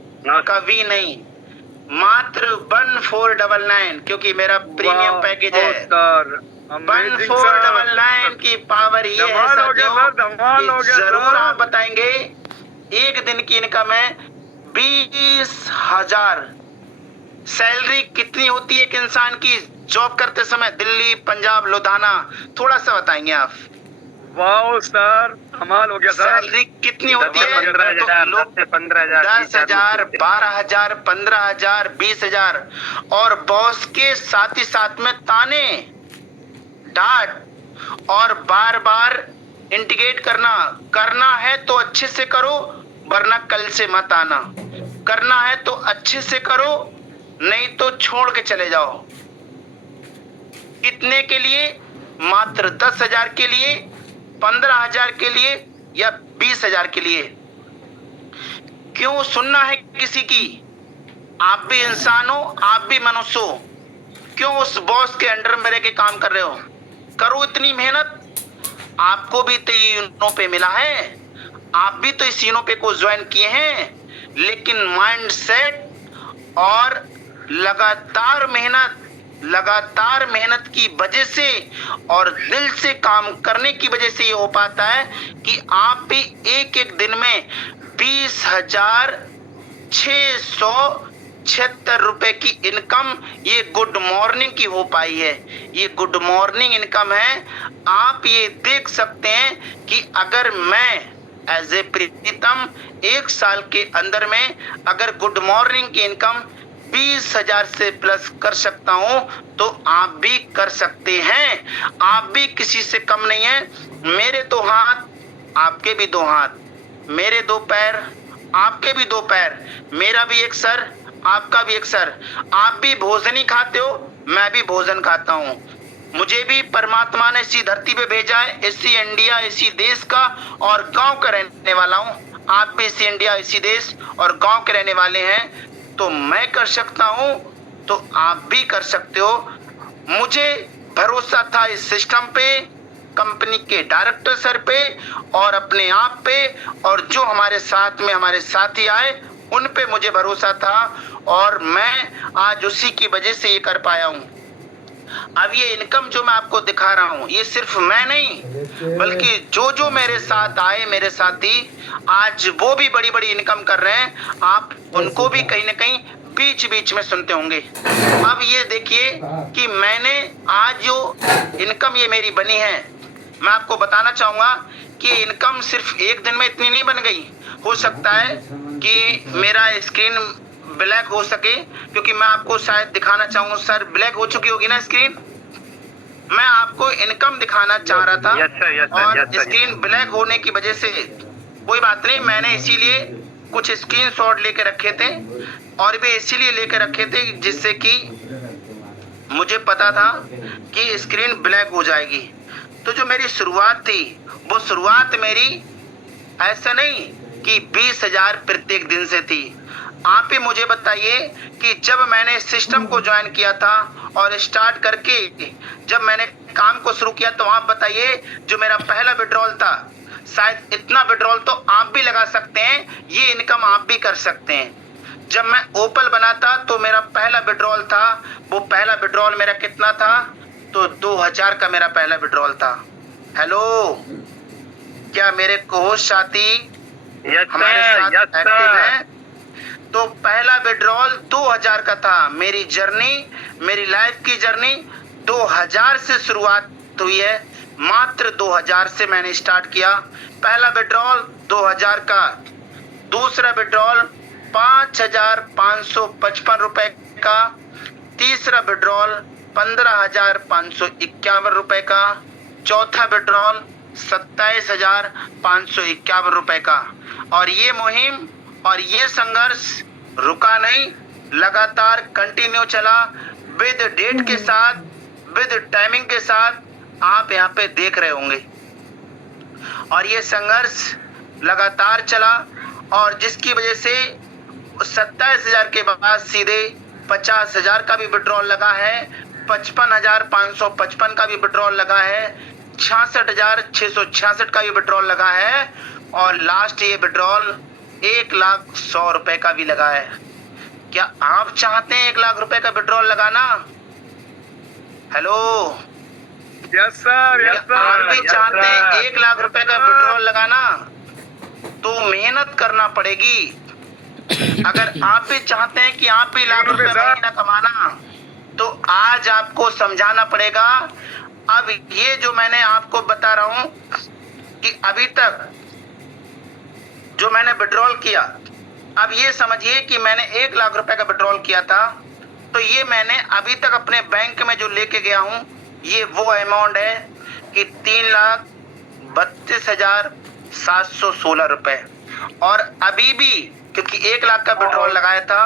कभी नहीं, मात्र 1499, क्योंकि मेरा प्रीमियम पैकेज है। 1499 की पावर ये है साथियों, जरूर आप बताएंगे। एक दिन की इनकम है 20,000। सैलरी कितनी होती है एक इंसान की जॉब करते समय? दिल्ली, पंजाब, लुधियाना, थोड़ा सा बताएंगे आप। वाओ सर, कमाल हो गया सर। सैलरी कितनी होती है? 15,000, 10,000, 10,000, 12,000, 15,000, 20,000, और बॉस के साथ ही साथ में ताने, डांट और बार बार इंडिकेट करना है तो अच्छे से करो वरना कल से मत आना, करना है तो अच्छे से करो नहीं तो छोड़ के चले जाओ। कितने के लिए? मात्र 10,000 के लिए, 15,000 के लिए या 20,000 के लिए? क्यों सुनना है किसी की? आप भी इंसान हो, आप भी मनुष्य हो। क्यों उस बॉस के अंडर में रह के काम कर रहे हो? करो इतनी मेहनत। आपको भी तो ये यूनो पे मिला है, आप भी तो इस यूनो पे को ज्वाइन किए हैं, लेकिन माइंड सेट और लगातार मेहनत की वजह से और दिल से काम करने की वजह से ये हो पाता है कि आप भी एक दिन में 20,676 रुपए की इनकम ये गुड मॉर्निंग की हो पाई है। ये गुड मॉर्निंग इनकम है। आप ये देख सकते हैं कि अगर मैं एज ए प्रीतम 1 साल के अंदर में अगर गुड मॉर्निंग की इनकम 20,000 से प्लस कर सकता हूं तो आप भी कर सकते हैं। आप भी किसी से कम नहीं है। मेरे 2 हाथ, आपके भी 2 हाथ, मेरे 2 पैर, आपके भी दो पैर, मेरा भी एक सर, आपका भी एक सर। आप भी भोजन ही खाते हो, मैं भी भोजन खाता हूँ। मुझे भी परमात्मा ने इसी धरती पे भेजा है, इसी इंडिया, इसी देश का और गांव का रहने वाला हूँ। आप भी इसी इंडिया, इसी देश और गांव के रहने वाले हैं। तो मैं कर सकता हूँ तो आप भी कर सकते हो। मुझे भरोसा था इस सिस्टम पे, कंपनी के डायरेक्टर सर पे और अपने आप पे, और जो हमारे साथ में हमारे साथी आए उन पे मुझे भरोसा था, और मैं आज उसी की वजह से ये कर पाया हूँ। अब ये इनकम जो मैं आपको दिखा रहा हूँ, ये सिर्फ मैं नहीं बल्कि जो जो मेरे साथ आए, मेरे साथी, आज वो भी बड़ी बड़ी इनकम कर रहे हैं। आप उनको भी कहीं ना कहीं बीच बीच में सुनते होंगे। अब ये देखिए कि मैंने आज जो इनकम ये मेरी बनी है, मैं आपको बताना चाहूंगा कि इनकम सिर्फ एक दिन में इतनी नहीं बन गई। हो सकता है कि मेरा स्क्रीन ब्लैक हो सके, क्योंकि मैं आपको शायद दिखाना चाहूंगा। सर, ब्लैक हो चुकी होगी ना स्क्रीन? मैं आपको इनकम दिखाना चाह रहा था। Yes, sir, yes, sir, और yes, sir. स्क्रीन ब्लैक होने की वजह से कोई बात नहीं, मैंने इसीलिए कुछ स्क्रीनशॉट लेके रखे थे, और भी इसीलिए लेके रखे थे जिससे कि मुझे पता था कि स्क्रीन ब्लैक हो जाएगी। तो जो मेरी शुरुआत थी, वो शुरुआत मेरी ऐसा नहीं कि 20,000 प्रत्येक दिन से थी। आप ही मुझे बताइए कि जब मैंने इस सिस्टम को ज्वाइन किया था और स्टार्ट करके जब मैंने काम को शुरू किया, तो आप बताइए जो मेरा पहला विड्रॉल था, शायद इतना विड्रॉल तो आप भी लगा सकते हैं, ये इनकम आप भी कर सकते हैं। जब मैं ओपल बना था तो मेरा पहला विड्रॉल था, वो पहला विड्रॉल मेरा कितना था? तो 2000 का मेरा पहला विड्रॉल था। हेलो, क्या मेरे कोच साथी हमारे साथ एक्टिव हैं? तो पहला विड्रॉल 2000 का था। मेरी जर्नी, मेरी लाइफ की जर्नी 2000 से शुरुआत हुई है। मात्र 2000 से मैंने स्टार्ट किया। पहला विड्रॉल 2000 का, दूसरा विड्रॉल 5555 रुपए का, तीसरा विड्रॉल 15,551 रुपए का, चौथा विड्रॉल 27,551 रुपए का। और ये मुहिम और ये संघर्ष रुका नहीं, लगातार कंटिन्यू चला, विद डेट के साथ, विद टाइमिंग के साथ। आप यहाँ पे देख रहे होंगे, और ये संघर्ष लगातार चला, और जिसकी वजह से 27,000 के बाद सीधे 50,000 का भी विड्रॉल लगा है, 55,555 का भी विड्रॉल लगा है, 66,666 का भी विड्रॉल लगा है, और लास्ट ये विड्रॉल 1,100,000 रुपए का भी लगा है। क्या आप चाहते हैं 1,00,000 रुपए का विड्रॉल लगाना? Hello, yes sir, yes sir. आप भी चाहते हैं 1,00,000 रुपए का विड्रॉल लगाना? तो मेहनत करना पड़ेगी। अगर आप भी चाहते हैं कि आप भी लाख रुपए महीना कमाना, तो आज आपको समझाना पड़ेगा। अब ये जो मैंने आपको बता रहा हूं कि अभी तक जो मैंने विड्रॉल किया, अब ये समझिए कि मैंने 1,00,000 रुपए का विड्रॉल किया था, तो ये मैंने अभी तक अपने बैंक में जो लेके गया हूं, ये वो अमाउंट है कि 3,32,716 रुपए। और अभी भी, क्योंकि 1,00,000 का विड्रॉल लगाया था,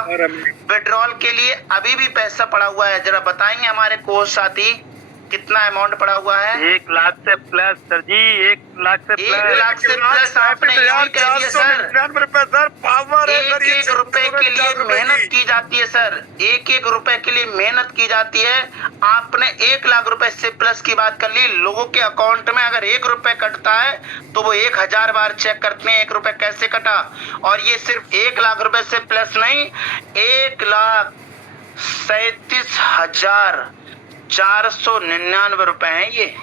विड्रॉल के लिए अभी भी पैसा पड़ा हुआ है। जरा बताएंगे हमारे कोच साथी कितना अमाउंट पड़ा हुआ है? 1,00,000 से प्लस सर जी, 1,00,000 से प्लस। 1,00,000 से प्लस आपने यही कह दिया सर। 1,99 रुपए सर, पावर है सर। 1-1 रुपए के लिए मेहनत की जाती है सर, 1-1 रुपए के लिए मेहनत की जाती है। आपने 1,00,000 रुपए से प्लस की बात कर ली। लोगों के अकाउंट में अगर 1 रुपए कटता है तो वो 1,000 बार चेक करते हैं 1 रुपए कैसे कटा। और ये सिर्फ 1,00,000 रुपए से प्लस नहीं, 1,37,499 रुपए हैं ये,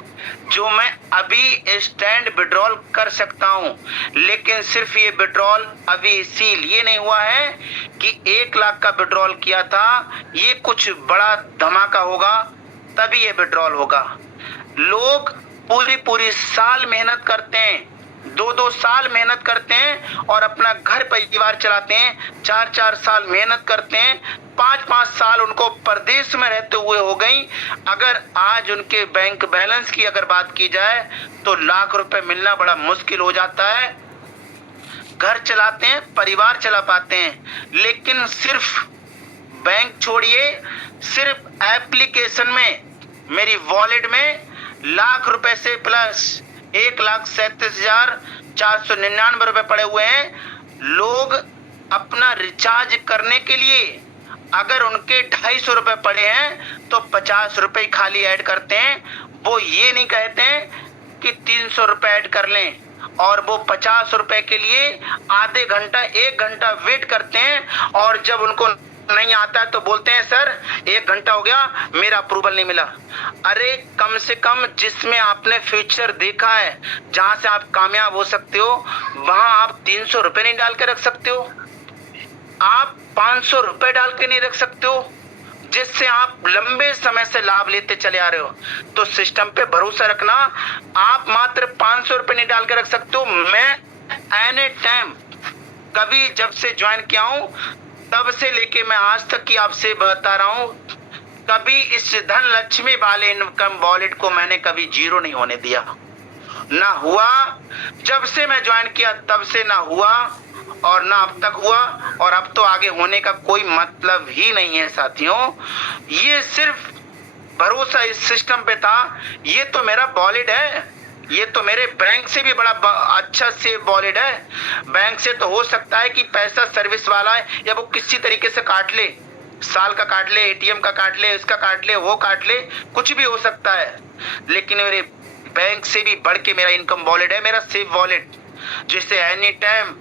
जो मैं अभी स्टैंड विड्रॉल कर सकता हूं। लेकिन सिर्फ ये विड्रॉल अभी इसीलिए नहीं हुआ है कि 1,00,000 का विड्रॉल किया था, ये कुछ बड़ा धमाका होगा तभी ये विड्रॉल होगा। लोग पूरी साल मेहनत करते हैं, 2-2 साल मेहनत करते हैं और अपना घर परिवार चलाते हैं, 4-4 साल मेहनत करते हैं, 5-5 साल उनको परदेश में रहते हुए हो गई। अगर आज उनके बैंक बैलेंस की अगर बात की जाए तो लाख रुपए मिलना बड़ा मुश्किल हो जाता है। घर चलाते हैं, परिवार चला पाते हैं। लेकिन सिर्फ बैंक छोड़िए, सिर्फ एप्लीकेशन में मेरी वॉलेट में लाख रुपए से प्लस 1,37,499 रुपए पड़े हुए हैं। लोग अपना रिचार्ज करने के लिए अगर उनके 250 रुपए पड़े हैं तो 50 रुपए खाली ऐड करते हैं। वो ये नहीं कहते हैं कि 300 रुपए ऐड कर लें, और वो 50 रुपए के लिए आधे घंटा 1 घंटा वेट करते हैं, और जब उनको नहीं आता है तो बोलते हैं सर 1 घंटा हो गया, मेरा अप्रूवल नहीं मिला। अरे कम से कम जिसमें आपने फ्यूचर देखा है, जहां से आप कामयाब हो सकते हो, वहां आप 300 रुपए नहीं डाल के रख सकते हो, आप 500 रुपए डाल के नहीं रख सकते हो, जिससे आप लंबे समय से लाभ लेते चले आ रहे हो। तो सिस्टम पे भरोसा रखना। आप मात्र 500 रुपए नहीं डाल के रख सकते हो। मैं एनी टाइम कभी जब से ज्वाइन किया हूं तब से लेके मैं आज तक की आपसे बता रहा हूं, कभी इस धन लक्ष्मी वाले इनकम वॉलेट को मैंने कभी जीरो नहीं होने दिया, ना हुआ। जब से मैं ज्वाइन किया तब से ना हुआ और ना अब तक हुआ, और अब तो आगे होने का कोई मतलब ही नहीं है साथियों। ये सिर्फ भरोसा इस सिस्टम पे था। ये तो मेरा वॉलेट है, ये तो मेरे बैंक से भी बड़ा अच्छा से वॉलेट है। बैंक से तो हो सकता है कि पैसा सर्विस वाला है या वो किसी तरीके से काट ले, साल का काट ले, एटीएम का काट ले, इसका काट ले, वो काट ले, कुछ भी हो सकता है। लेकिन मेरे बैंक से भी बढ़ के मेरा इनकम वॉलेट है, मेरा सेव वॉलेट, जिससे एनी टाइम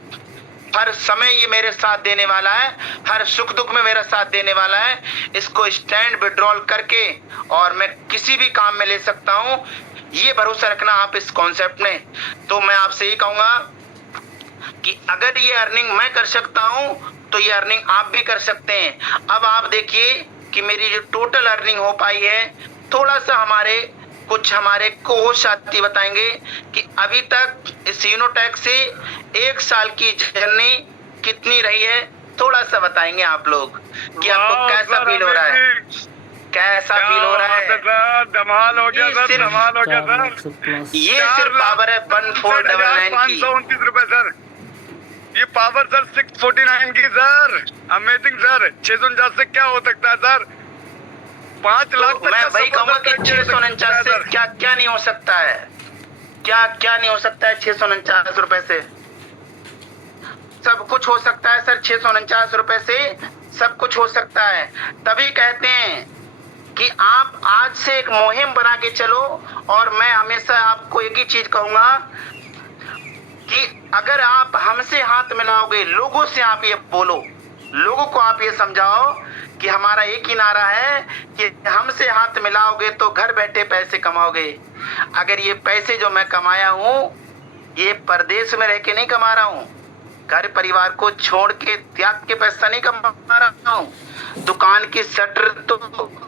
हर समय ये मेरे साथ देने वाला है, हर सुख दुख में मेरा साथ देने वाला है। इसको स्टैंड विड्रॉल करके और मैं किसी भी काम में ले सकता हूँ। ये भरोसा रखना आप इस कॉन्सेप्ट में। तो मैं आपसे ये कहूंगा कि अगर ये अर्निंग मैं कर सकता हूँ तो ये अर्निंग आप भी कर सकते हैं। अब आप देखिए कि मेरी जो टोटल अर्निंग हो पाई है, थोड़ा सा कुछ हमारे को साथी बताएंगे कि अभी तक इस यूनोटेक से 1 साल की जर्नी कितनी रही है। थोड़ा सा बताएंगे आप लोग कि आपको कैसा फील हो रहा है, कैसा फील हो रहा है। धमाल हो गया सर, धमाल हो गया सर। ये सिर्फ पावर है 1499 की। 529 रुपए सर, ये पावर सर 649 की सर। Amazing sir. 649 से क्या हो सकता है सर? 5 लाख तो मैं वही कहूंगा कि 649 से क्या क्या नहीं हो सकता है, क्या क्या नहीं हो सकता है 649 रुपए से। सब कुछ हो सकता है सर, 649 रुपए से सब कुछ हो सकता है। तभी कहते हैं कि आप आज से एक मुहिम बना के चलो। और मैं हमेशा आपको एक ही चीज कहूंगा कि अगर आप हमसे हाथ मिलाओगे, लोगों से आप ये बोलो, लोगों को आप ये समझाओ कि हमारा एक ही नारा है कि हमसे हाथ मिलाओगे तो घर बैठे पैसे कमाओगे। अगर ये पैसे जो मैं कमाया हूँ, ये परदेश में रह के नहीं कमा रहा हूँ, घर परिवार को छोड़ के त्याग के पैसा नहीं कमा रहा हूँ। दुकान की शटर तो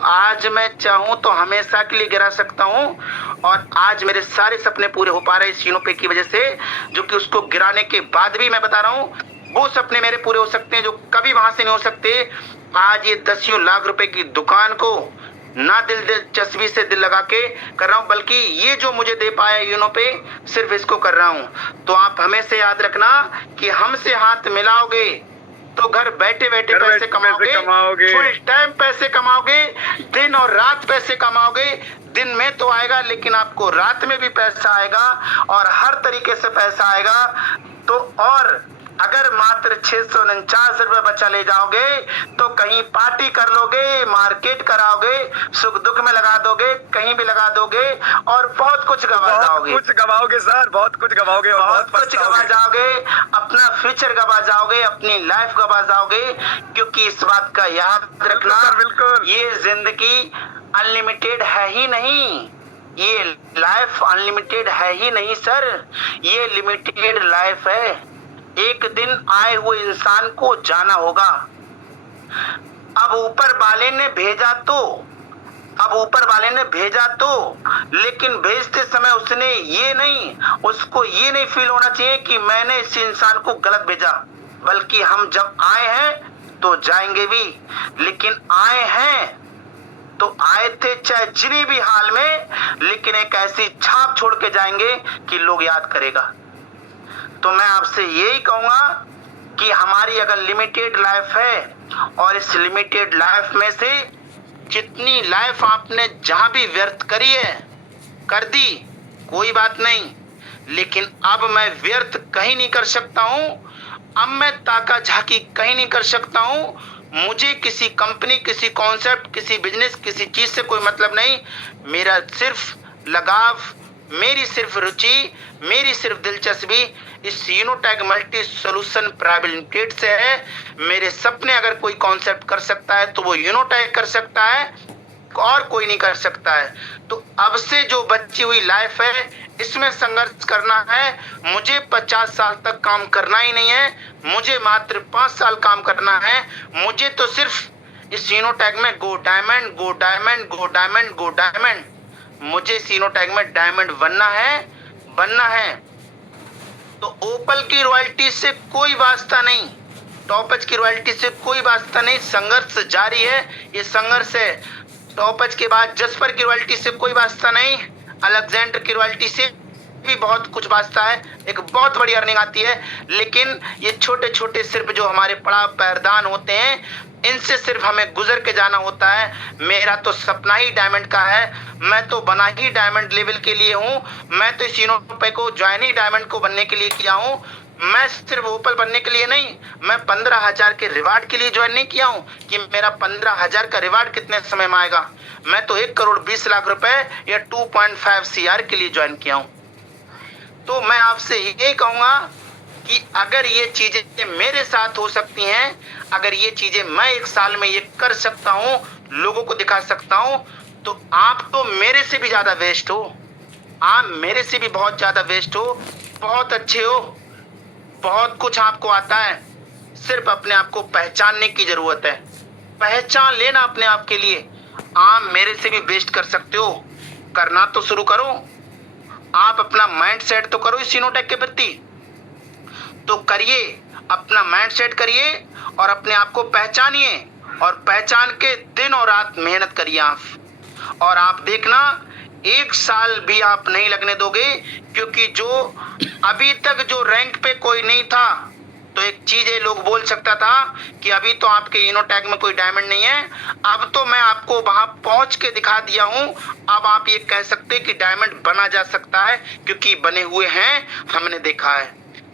आज मैं चाहूँ तो हमेशा के लिए गिरा सकता हूँ, और आज मेरे सारे सपने पूरे हो पा रहे हैं इस यूनोपे की वजह से, जो कि उसको गिराने के बाद भी मैं बता रहा हूँ वो सपने मेरे पूरे हो सकते हैं जो कभी वहां से नहीं हो सकते। आज ये 10 लाख रुपए की दुकान को ना दिलचस्पी से दिल लगा के कर रहा हूँ, बल्कि ये जो मुझे दे पाया यूनोपे, सिर्फ इसको कर रहा हूँ। तो आप हमेशा याद रखना कि हमसे हाथ मिलाओगे तो घर बैठे बैठे पैसे कमाओगे, फुल टाइम पैसे कमाओगे, दिन और रात पैसे कमाओगे। दिन में तो आएगा, लेकिन आपको रात में भी पैसा आएगा और हर तरीके से पैसा आएगा। तो और अगर मात्र 649 रुपए बचा ले जाओगे तो कहीं पार्टी कर लोगे, मार्केट कराओगे, सुख दुख में लगा दोगे, कहीं भी लगा दोगे, और बहुत कुछ गवा जाओगे। कुछ गवाओगे सर, बहुत कुछ गवाओगे, बहुत कुछ गवा जाओगे, अपना फ्यूचर गवा जाओगे, अपनी लाइफ गवा जाओगे। क्योंकि इस बात का याद रखना, बिल्कुल ये जिंदगी अनलिमिटेड है ही नहीं, ये लाइफ अनलिमिटेड है ही नहीं सर, ये लिमिटेड लाइफ है। एक दिन आए हुए इंसान को जाना होगा। अब ऊपर वाले ने भेजा तो, लेकिन भेजते समय उसको ये नहीं फील होना चाहिए कि मैंने इस इंसान को गलत भेजा, बल्कि हम जब आए हैं तो जाएंगे भी। लेकिन आए हैं तो आए थे चाहे जिनी भी हाल में, लेकिन एक ऐसी छाप छोड़ के जाएंगे कि लोग याद करेगा। तो मैं आपसे यही कहूँगा कि हमारी अगर लिमिटेड लाइफ है और इस लिमिटेड लाइफ में से जितनी लाइफ आपने जहां भी व्यर्थ करी है कर दी, कोई बात नहीं, लेकिन अब मैं व्यर्थ कहीं नहीं कर सकता हूं। अब मैं ताका झाकी कहीं नहीं कर सकता हूं। मुझे किसी कंपनी, किसी कॉन्सेप्ट, किसी बिजनेस, किसी चीज से कोई मतलब नहीं। मेरा सिर्फ लगाव, मेरी सिर्फ रुचि, मेरी सिर्फ दिलचस्पी इस यूनोटैग मल्टी सॉल्यूशन प्राइवेट लिमिटेड से है। मेरे सपने अगर कोई कॉन्सेप्ट कर सकता है तो वो यूनोटैग कर सकता है और कोई नहीं कर सकता है। तो अब से जो बची हुई लाइफ है इसमें संघर्ष करना है। मुझे 50 साल तक काम करना ही नहीं है, मुझे मात्र 5 साल काम करना है। मुझे तो सिर्फ इस यूनोटैग में गो डायमंड, गो डायमंड, गो डायमंड, गो डायमंड, मुझे इस यूनोटैग में डायमंड बनना है। तो ओपल की रॉयल्टी से कोई वास्ता नहीं, टॉपच की रॉयल्टी से कोई वास्ता नहीं। संघर्ष जारी है, ये संघर्ष है। टॉपच के बाद जस्पर की रॉयल्टी से कोई वास्ता नहीं, अलेक्जेंडर की रॉयल्टी से भी बहुत कुछ वास्ता है, एक बहुत बड़ी अर्निंग आती है। लेकिन ये छोटे छोटे सिर्फ जो हमारे पड़ा पैरदान होते हैं इनसे सिर्फ हमें गुजर के जाना होता है। मेरा तो सपना ही डायमंड का है, मैं तो बना ही डायमंड लेवल के लिए हूँ। मैं तो इस यूनोटैग को ज्वाइन ही डायमंड को बनने के लिए किया हूँ। मैं सिर्फ ओपल बनने के लिए नहीं, मैं 15,000 के रिवार्ड के लिए ज्वाइन नहीं किया हूँ कि मेरा 15,000 का रिवार्ड कितने समय में आएगा। मैं तो 1 करोड़ 20 लाख रुपए या 2.5 CR के लिए ज्वाइन किया हूँ। तो मैं आपसे यही कहूँगा कि अगर ये चीजें मेरे साथ हो सकती हैं, अगर ये चीजें मैं 1 साल में ये कर सकता हूँ, लोगों को दिखा सकता हूँ, तो आप तो मेरे से भी ज्यादा बेस्ट हो। आप मेरे से भी बहुत ज्यादा बेस्ट हो, बहुत अच्छे हो, बहुत कुछ आपको आता है। सिर्फ अपने आप को पहचानने की जरूरत है, पहचान लेना अपने आप के लिए। आप मेरे से भी बेस्ट कर सकते हो, करना तो शुरू करो। आप अपना माइंड सेट तो करो इस यूनोटैग के प्रति, तो करिए, अपना माइंड सेट करिए और अपने आप को पहचानिए और पहचान के दिन और रात मेहनत करिए आप। और आप देखना 1 साल भी आप नहीं लगने दोगे, क्योंकि जो अभी तक जो रैंक पे कोई नहीं था, तो एक चीज है, लोग बोल सकता था कि अभी तो आपके यूनोटैग में कोई डायमंड नहीं है। अब तो मैं आपको वहां पहुंच के दिखा दिया हूं। अब आप ये कह सकते कि डायमंड बना जा सकता है, क्योंकि बने हुए हैं, हमने देखा है।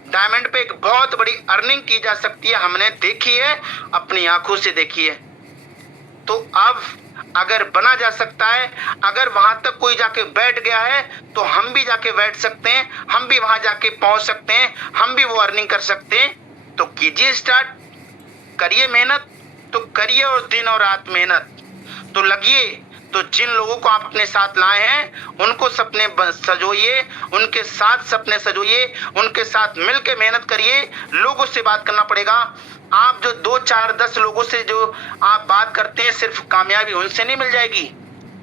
डायमंड पे एक बहुत बड़ी अर्निंग की जा सकती है, हमने देखी है, अपनी आंखों से देखी है। तो अब अगर बना जा सकता है, अगर वहां तक कोई जाके बैठ गया है तो हम भी जाके बैठ सकते हैं, हम भी वहां जाके पहुंच सकते हैं, हम भी वो अर्निंग कर सकते हैं। तो कीजिए स्टार्ट, करिए मेहनत, तो करिए और दिन और रात मेहनत तो लगिए। तो जिन लोगों को आप अपने साथ लाए हैं उनको सपने सजोइए, उनके साथ सपने सजोइए, उनके साथ मिलकर मेहनत करिए। लोगों से बात करना पड़ेगा। आप जो 2, 4, 10 लोगों से जो आप बात करते हैं, सिर्फ कामयाबी उनसे नहीं मिल जाएगी।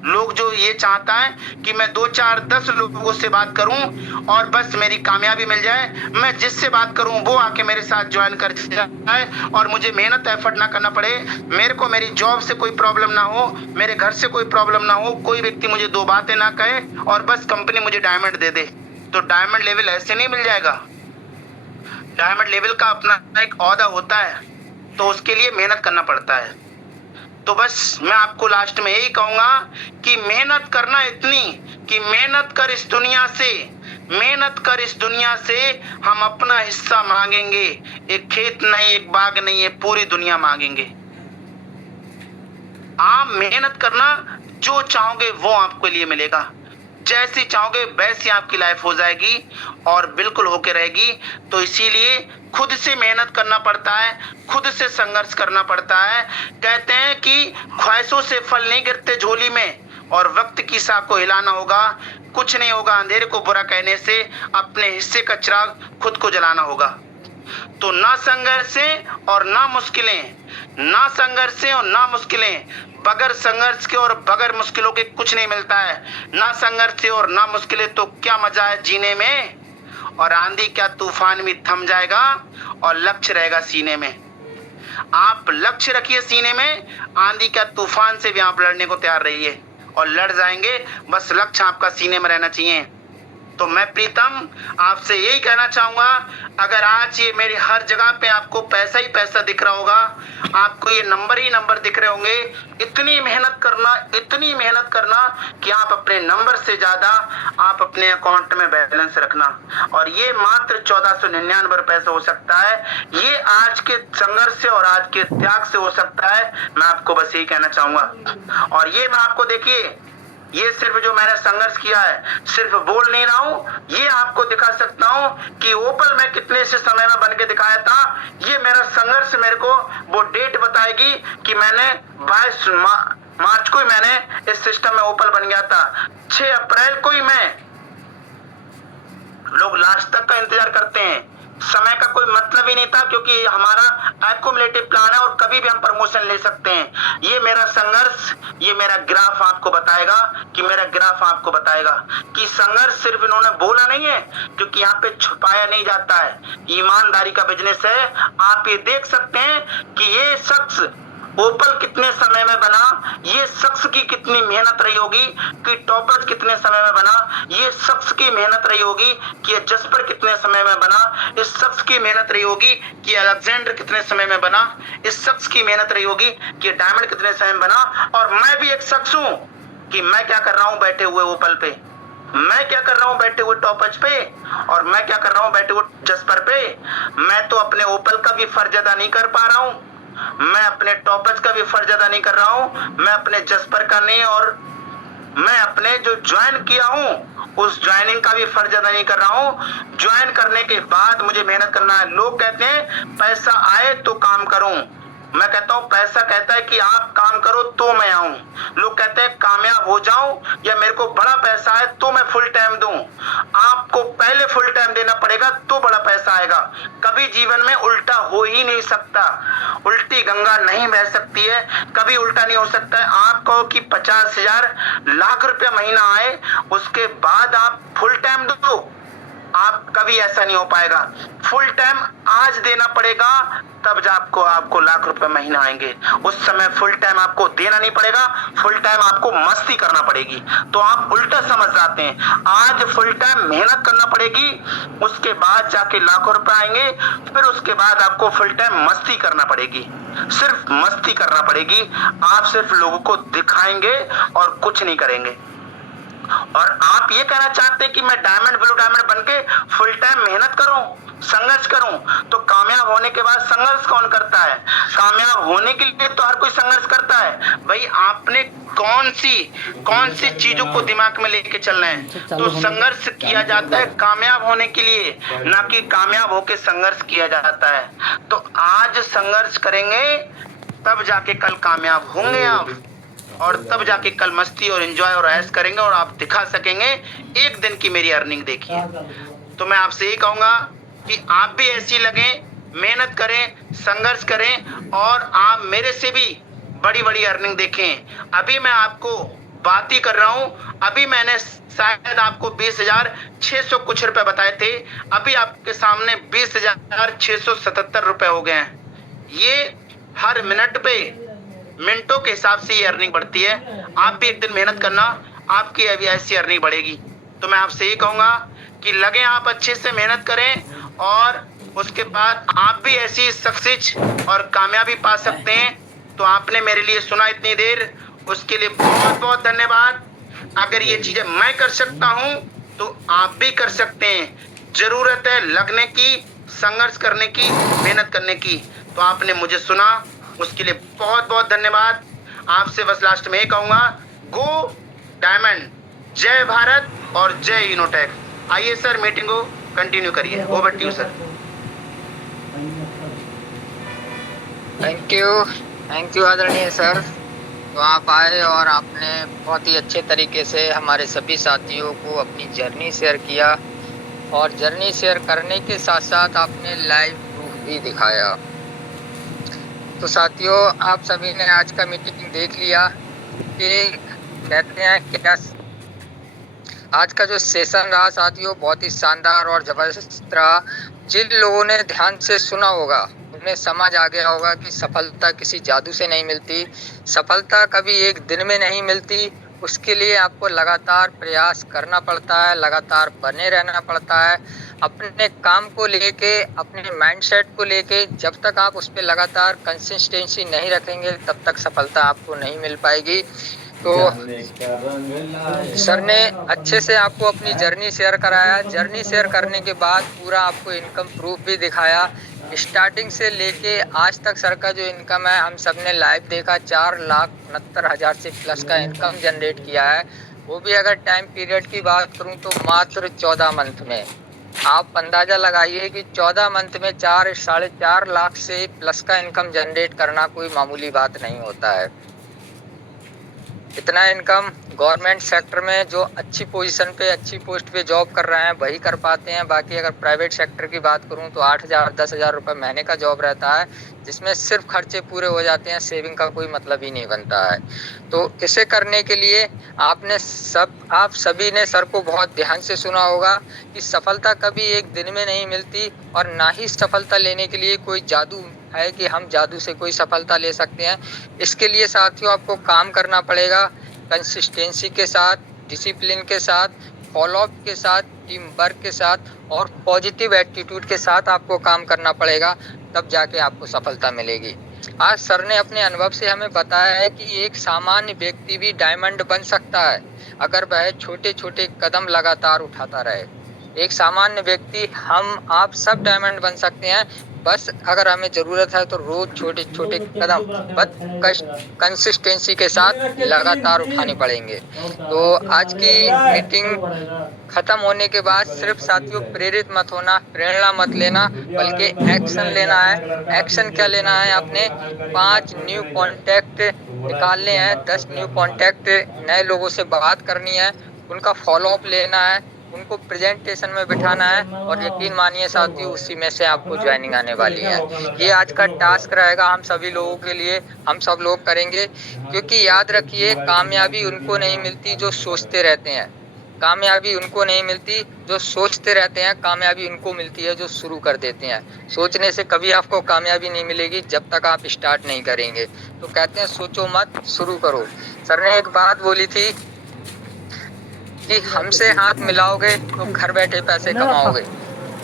लोग जो ये चाहता है कि मैं 2, 4, 10 लोगों से बात करूं और बस मेरी कामयाबी मिल जाए, मैं जिससे बात करूं वो आके मेरे साथ ज्वाइन कर जाए और मुझे मेहनत एफर्ट ना करना पड़े, मेरे को मेरी जॉब से कोई प्रॉब्लम ना हो, मेरे घर से कोई प्रॉब्लम ना हो, कोई व्यक्ति मुझे 2 बातें ना कहे और बस कंपनी मुझे डायमंड दे दे। तो डायमंड लेवल ऐसे नहीं मिल जाएगा। डायमंड लेवल का अपना एक ओहदा होता है, तो उसके लिए मेहनत करना पड़ता है। तो बस मैं आपको लास्ट में यही कहूंगा कि मेहनत करना इतनी कि मेहनत कर इस दुनिया से, मेहनत कर इस दुनिया से हम अपना हिस्सा मांगेंगे। एक खेत नहीं, एक बाग नहीं है, पूरी दुनिया मांगेंगे। आप मेहनत करना, जो चाहोगे वो आपके लिए मिलेगा, जैसी चाहोगे वैसी आपकी लाइफ हो जाएगी और बिल्कुल होके रहेगी। तो इसीलिए खुद से मेहनत करना पड़ता है, खुद से संघर्ष करना पड़ता है। कहते हैं कि ख्वाहिशों से फल नहीं गिरते झोली में और वक्त की साख को हिलाना होगा। कुछ नहीं होगा अंधेरे को बुरा कहने से, अपने हिस्से का चिराग खुद को जलाना होगा। तो ना संघर्षें और ना मुश्किलें, ना संघर्षें और ना मुश्किलें, बगैर संघर्ष के और बगैर मुश्किलों के कुछ नहीं मिलता है। ना संघर्ष से और ना मुश्किलें तो क्या मजा है जीने में। और आंधी क्या तूफान भी थम जाएगा और लक्ष्य रहेगा सीने में। आप लक्ष्य रखिए सीने में, आंधी क्या तूफान से भी आप लड़ने को तैयार रहिए और लड़ जाएंगे। बस लक्ष्य आपका सीने में रहना चाहिए। तो मैं प्रीतम आपसे यही कहना चाहूंगा, अगर आज ये मेरी हर जगह पे आपको पैसा ही पैसा दिख रहा होगा, आपको ये नंबर ही नंबर दिख रहे होंगे, इतनी मेहनत करना कि आप अपने नंबर से ज्यादा आप अपने अकाउंट में बैलेंस रखना। और ये मात्र 1499 रुपए से हो सकता है। ये आज के संघर्ष से और आज के त्याग से हो सकता है। मैं आपको बस यही कहना चाहूंगा। और ये मैं आपको देखिए, ये सिर्फ जो मैंने संघर्ष किया है, सिर्फ बोल नहीं रहा हूँ, ये आपको दिखा सकता हूँ कि ओपल मैं कितने से समय में बन के दिखाया था। ये मेरा संघर्ष मेरे को वो डेट बताएगी कि मैंने 22 मार्च को ही मैंने इस सिस्टम में ओपल बन गया था। 6 अप्रैल को ही मैं, लोग लास्ट तक का इंतजार करते हैं, समय का कोई मतलब ही नहीं था, क्योंकि हमारा एक्युमुलेटिव प्लान है और कभी भी हम प्रमोशन ले सकते हैं। ये मेरा संघर्ष, ये मेरा ग्राफ आपको बताएगा कि संघर्ष सिर्फ इन्होंने बोला नहीं है, क्योंकि यहाँ पे छुपाया नहीं जाता है, ईमानदारी का बिजनेस है। आप ये देख सकते हैं कि ये शख्स ओपल कितने समय में बना, ये शख्स की कितनी मेहनत रही होगी, कि टॉपर कितने समय में बना, ये शख्स की मेहनत रही होगी कि जस्पर कितने समय में बना, इस शख्स की मेहनत रही होगी कि अलेक्जेंडर कितने समय में बना, इस शख्स की मेहनत रही होगी कि डायमंड कितने समय में बना। और मैं भी एक शख्स हूँ कि मैं क्या कर रहा हूँ बैठे हुए ओपल पे, मैं क्या कर रहा हूँ बैठे हुए टॉपच पे, और मैं क्या कर रहा हूँ बैठे हुए जस्पर पे। मैं तो अपने ओपल का भी फर्ज अदा नहीं कर पा रहा हूँ, मैं अपने टॉपच का भी फर्ज अदा नहीं कर रहा हूँ, मैं अपने जस्पर का नहीं, और मैं अपने जो ज्वाइन किया हूँ उस ज्वाइनिंग का भी फर्ज अदा नहीं कर रहा हूँ। ज्वाइन करने के बाद मुझे मेहनत करना है। लोग कहते हैं पैसा आए तो काम करूं, मैं कहता हूँ पैसा कहता है कि आप काम करो तो मैं आऊं। लोग कहते हैं कामयाब हो जाऊं या मेरे को बड़ा पैसा है तो मैं फुल टाइम दूं। आपको पहले फुल टाइम देना पड़ेगा तो बड़ा पैसा आएगा। कभी जीवन में उल्टा हो ही नहीं सकता, उल्टी गंगा नहीं बह सकती है, कभी उल्टा नहीं हो सकता है। आप कहो कि 50,000 लाख रुपया महीना आए उसके बाद आप फुल टाइम दो, आप कभी ऐसा नहीं हो पाएगा। फुल टाइम आज देना पड़ेगा तब जाकर आपको लाख रुपए महीना आएंगे। उस समय फुल टाइम आपको देना नहीं पड़ेगा, फुल टाइम आपको मस्ती करना पड़ेगी। तो आप उल्टा समझ जाते हैं। आज फुल टाइम मेहनत करना पड़ेगी, उसके बाद जाके लाखों रुपए आएंगे, फिर उसके बाद आपको फुल टाइम मस्ती करना पड़ेगी, सिर्फ मस्ती करना पड़ेगी। आप सिर्फ लोगों को दिखाएंगे और कुछ नहीं करेंगे। और आप ये कहना चाहते हैं कि मैं डायमंड ब्लू डायमंड बनके फुल टाइम मेहनत करूं, संघर्ष करूं, तो कामयाब होने के बाद संघर्ष कौन करता है? कामयाब होने के लिए तो हर कोई संघर्ष करता है। भाई आपने कौन सी चीजों को दिमाग में लेके चलना है? तो संघर्ष किया जाता है कामयाब होने के लिए, ना कि कामयाब होके संघर्ष किया जाता है। तो आज संघर्ष करेंगे तब जाके कल कामयाब होंगे आप, और तब जाके कल मस्ती और एंजॉय और ऐश करेंगे और आप दिखा सकेंगे एक दिन की मेरी अर्निंग देखिए। तो मैं आपसे यही कहूंगा कि आप भी ऐसी लगे, मेहनत करें, संघर्ष करें और आप मेरे से भी बड़ी बड़ी अर्निंग देखें। अभी मैं आपको बात ही कर रहा हूं, अभी मैंने शायद आपको 20,600 कुछ रुपए बताए थे, अभी आपके सामने 20,677 रुपए हो गए हैं। ये हर मिनट पे मिनटों के हिसाब से ये अर्निंग बढ़ती है। आप भी एक दिन मेहनत करना, आपकी अभी ऐसी अर्निंग बढ़ेगी। तो मैं आपसे ये कहूंगा कि लगे आप अच्छे से मेहनत करें और उसके बाद आप भी ऐसी सक्सेस और कामयाबी पा सकते हैं। तो आपने मेरे लिए सुना इतनी देर, उसके लिए बहुत बहुत धन्यवाद। अगर ये चीजें मैं कर सकता हूं तो आप भी कर सकते हैं। जरूरत है लगने की, संघर्ष करने की, मेहनत करने की। तो आपने मुझे सुना, उसके लिए बहुत बहुत धन्यवाद। आपसे बस लास्ट में ये कहूंगा, गो डायमंड, जय भारत और जय इनोटेक। आइए सर मीटिंग को कंटिन्यू करिए। Over to you sir. Thank you आदरणीय सर। तो आप आए और आपने बहुत ही अच्छे तरीके से हमारे सभी साथियों को अपनी जर्नी शेयर किया, और जर्नी शेयर करने के साथ साथ आपने लाइव प्रूफ भी दिखाया। तो साथियों, आप सभी ने आज का मीटिंग देख लिया कि कहते हैं क्या आज का जो सेशन रहा साथियों, बहुत ही शानदार और ज़बरदस्त रहा। जिन लोगों ने ध्यान से सुना होगा उन्हें समझ आ गया होगा कि सफलता किसी जादू से नहीं मिलती, सफलता कभी एक दिन में नहीं मिलती, उसके लिए आपको लगातार प्रयास करना पड़ता है, लगातार बने रहना पड़ता है। अपने काम को लेके, अपने माइंडसेट को लेके जब तक आप उस पे लगातार कंसिस्टेंसी नहीं रखेंगे तब तक सफलता आपको नहीं मिल पाएगी। तो सर ने अच्छे से आपको अपनी जर्नी शेयर कराया। जर्नी शेयर करने के बाद पूरा आपको इनकम प्रूफ भी दिखाया। स्टार्टिंग से लेके आज तक सर का जो इनकम है हम सब ने लाइव देखा, 4,69,000 से प्लस का इनकम जनरेट किया है। वो भी अगर टाइम पीरियड की बात करूं तो मात्र 14 मंथ में। आप अंदाजा लगाइए कि 14 मंथ में 4-4.5 लाख से प्लस का इनकम जनरेट करना कोई मामूली बात नहीं होता है। इतना इनकम गवर्नमेंट सेक्टर में जो अच्छी पोजीशन पे, अच्छी पोस्ट पे जॉब कर रहे हैं वही कर पाते हैं। बाकी अगर प्राइवेट सेक्टर की बात करूं तो 8,000-10,000 रुपये महीने का जॉब रहता है, जिसमें सिर्फ खर्चे पूरे हो जाते हैं, सेविंग का कोई मतलब ही नहीं बनता है। तो इसे करने के लिए आप सभी ने सर को बहुत ध्यान से सुना होगा कि सफलता कभी एक दिन में नहीं मिलती, और ना ही सफलता लेने के लिए कोई जादू है कि हम जादू से कोई सफलता ले सकते हैं। इसके लिए साथियों आपको काम करना पड़ेगा, कंसिस्टेंसी के साथ, डिसिप्लिन के साथ, फॉलोअप के साथ, टीम वर्क के साथ और पॉजिटिव एटीट्यूड के साथ आपको काम करना पड़ेगा, तब जाके आपको सफलता मिलेगी। आज सर ने अपने अनुभव से हमें बताया है कि एक सामान्य व्यक्ति भी डायमंड बन सकता है अगर वह छोटे छोटे कदम लगातार उठाता रहे। एक सामान्य व्यक्ति, हम आप सब डायमंड बन सकते हैं, बस अगर हमें ज़रूरत है तो रोज छोटे छोटे कदम बस कंसिस्टेंसी के साथ लगातार उठाने पड़ेंगे। तो आज की मीटिंग खत्म होने के बाद सिर्फ साथियों प्रेरित मत होना, प्रेरणा मत लेना, बल्कि एक्शन लेना है। एक्शन क्या लेना है? आपने 5 न्यू कॉन्टैक्ट निकालने हैं, 10 न्यू कॉन्टैक्ट नए लोगों से बात करनी है, उनका फॉलोअप लेना है, उनको प्रेजेंटेशन में बिठाना है, और यकीन मानिए साथियों उसी में से आपको ज्वाइनिंग आने वाली है। ये आज का टास्क रहेगा हम सभी लोगों के लिए, हम सब लोग करेंगे। क्योंकि याद रखिए, कामयाबी उनको नहीं मिलती जो सोचते रहते हैं, कामयाबी उनको नहीं मिलती जो सोचते रहते हैं, कामयाबी उनको मिलती है जो शुरू कर देते हैं। सोचने से कभी आपको कामयाबी नहीं मिलेगी जब तक आप स्टार्ट नहीं करेंगे। तो कहते हैं सोचो मत, शुरू करो। सर ने एक बात बोली थी कि हमसे हाथ मिलाओगे तो घर बैठे पैसे कमाओगे,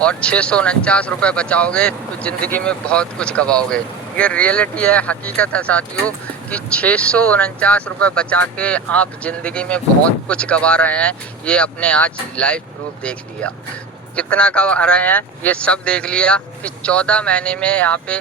और 649 रुपये बचाओगे तो ज़िंदगी में बहुत कुछ कमाओगे। ये रियलिटी है, हकीकत है साथियों कि 649 रुपये बचा के आप ज़िंदगी में बहुत कुछ कमा रहे हैं। ये अपने आज लाइव प्रूफ देख लिया। कितना कमा रहे हैं ये सब देख लिया कि 14 महीने में यहाँ पे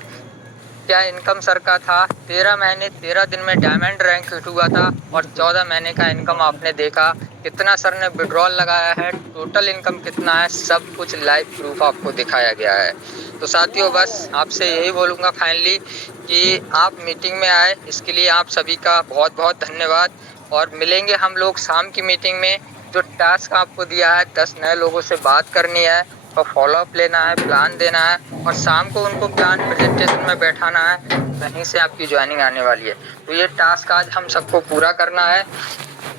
क्या इनकम सर का था। 13 महीने 13 दिन में डायमंड रैंक हिट हुआ था, और 14 महीने का इनकम आपने देखा। कितना सर ने विड्रॉल लगाया है, टोटल इनकम कितना है, सब कुछ लाइव प्रूफ आपको दिखाया गया है। तो साथियों बस आपसे यही बोलूँगा फाइनली कि आप मीटिंग में आए, इसके लिए आप सभी का बहुत बहुत धन्यवाद। और मिलेंगे हम लोग शाम की मीटिंग में। जो टास्क आपको दिया है, 10 नए लोगों से बात करनी है और फॉलोअप लेना है, प्लान देना है, और शाम को उनको प्लान प्रेजेंटेशन में बैठाना है, वहीं से आपकी ज्वाइनिंग आने वाली है। तो ये टास्क आज हम सबको पूरा करना है,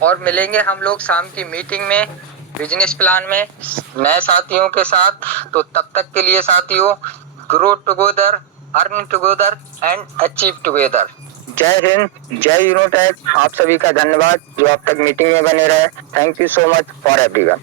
और मिलेंगे हम लोग शाम की मीटिंग में बिजनेस प्लान में नए साथियों के साथ। तो तब तक के लिए साथियों, grow together, earn together and achieve together. जय हिंद, जय यूनिटेक। आप सभी का धन्यवाद जो अब तक मीटिंग में बने रहे। Thank you so much for everyone.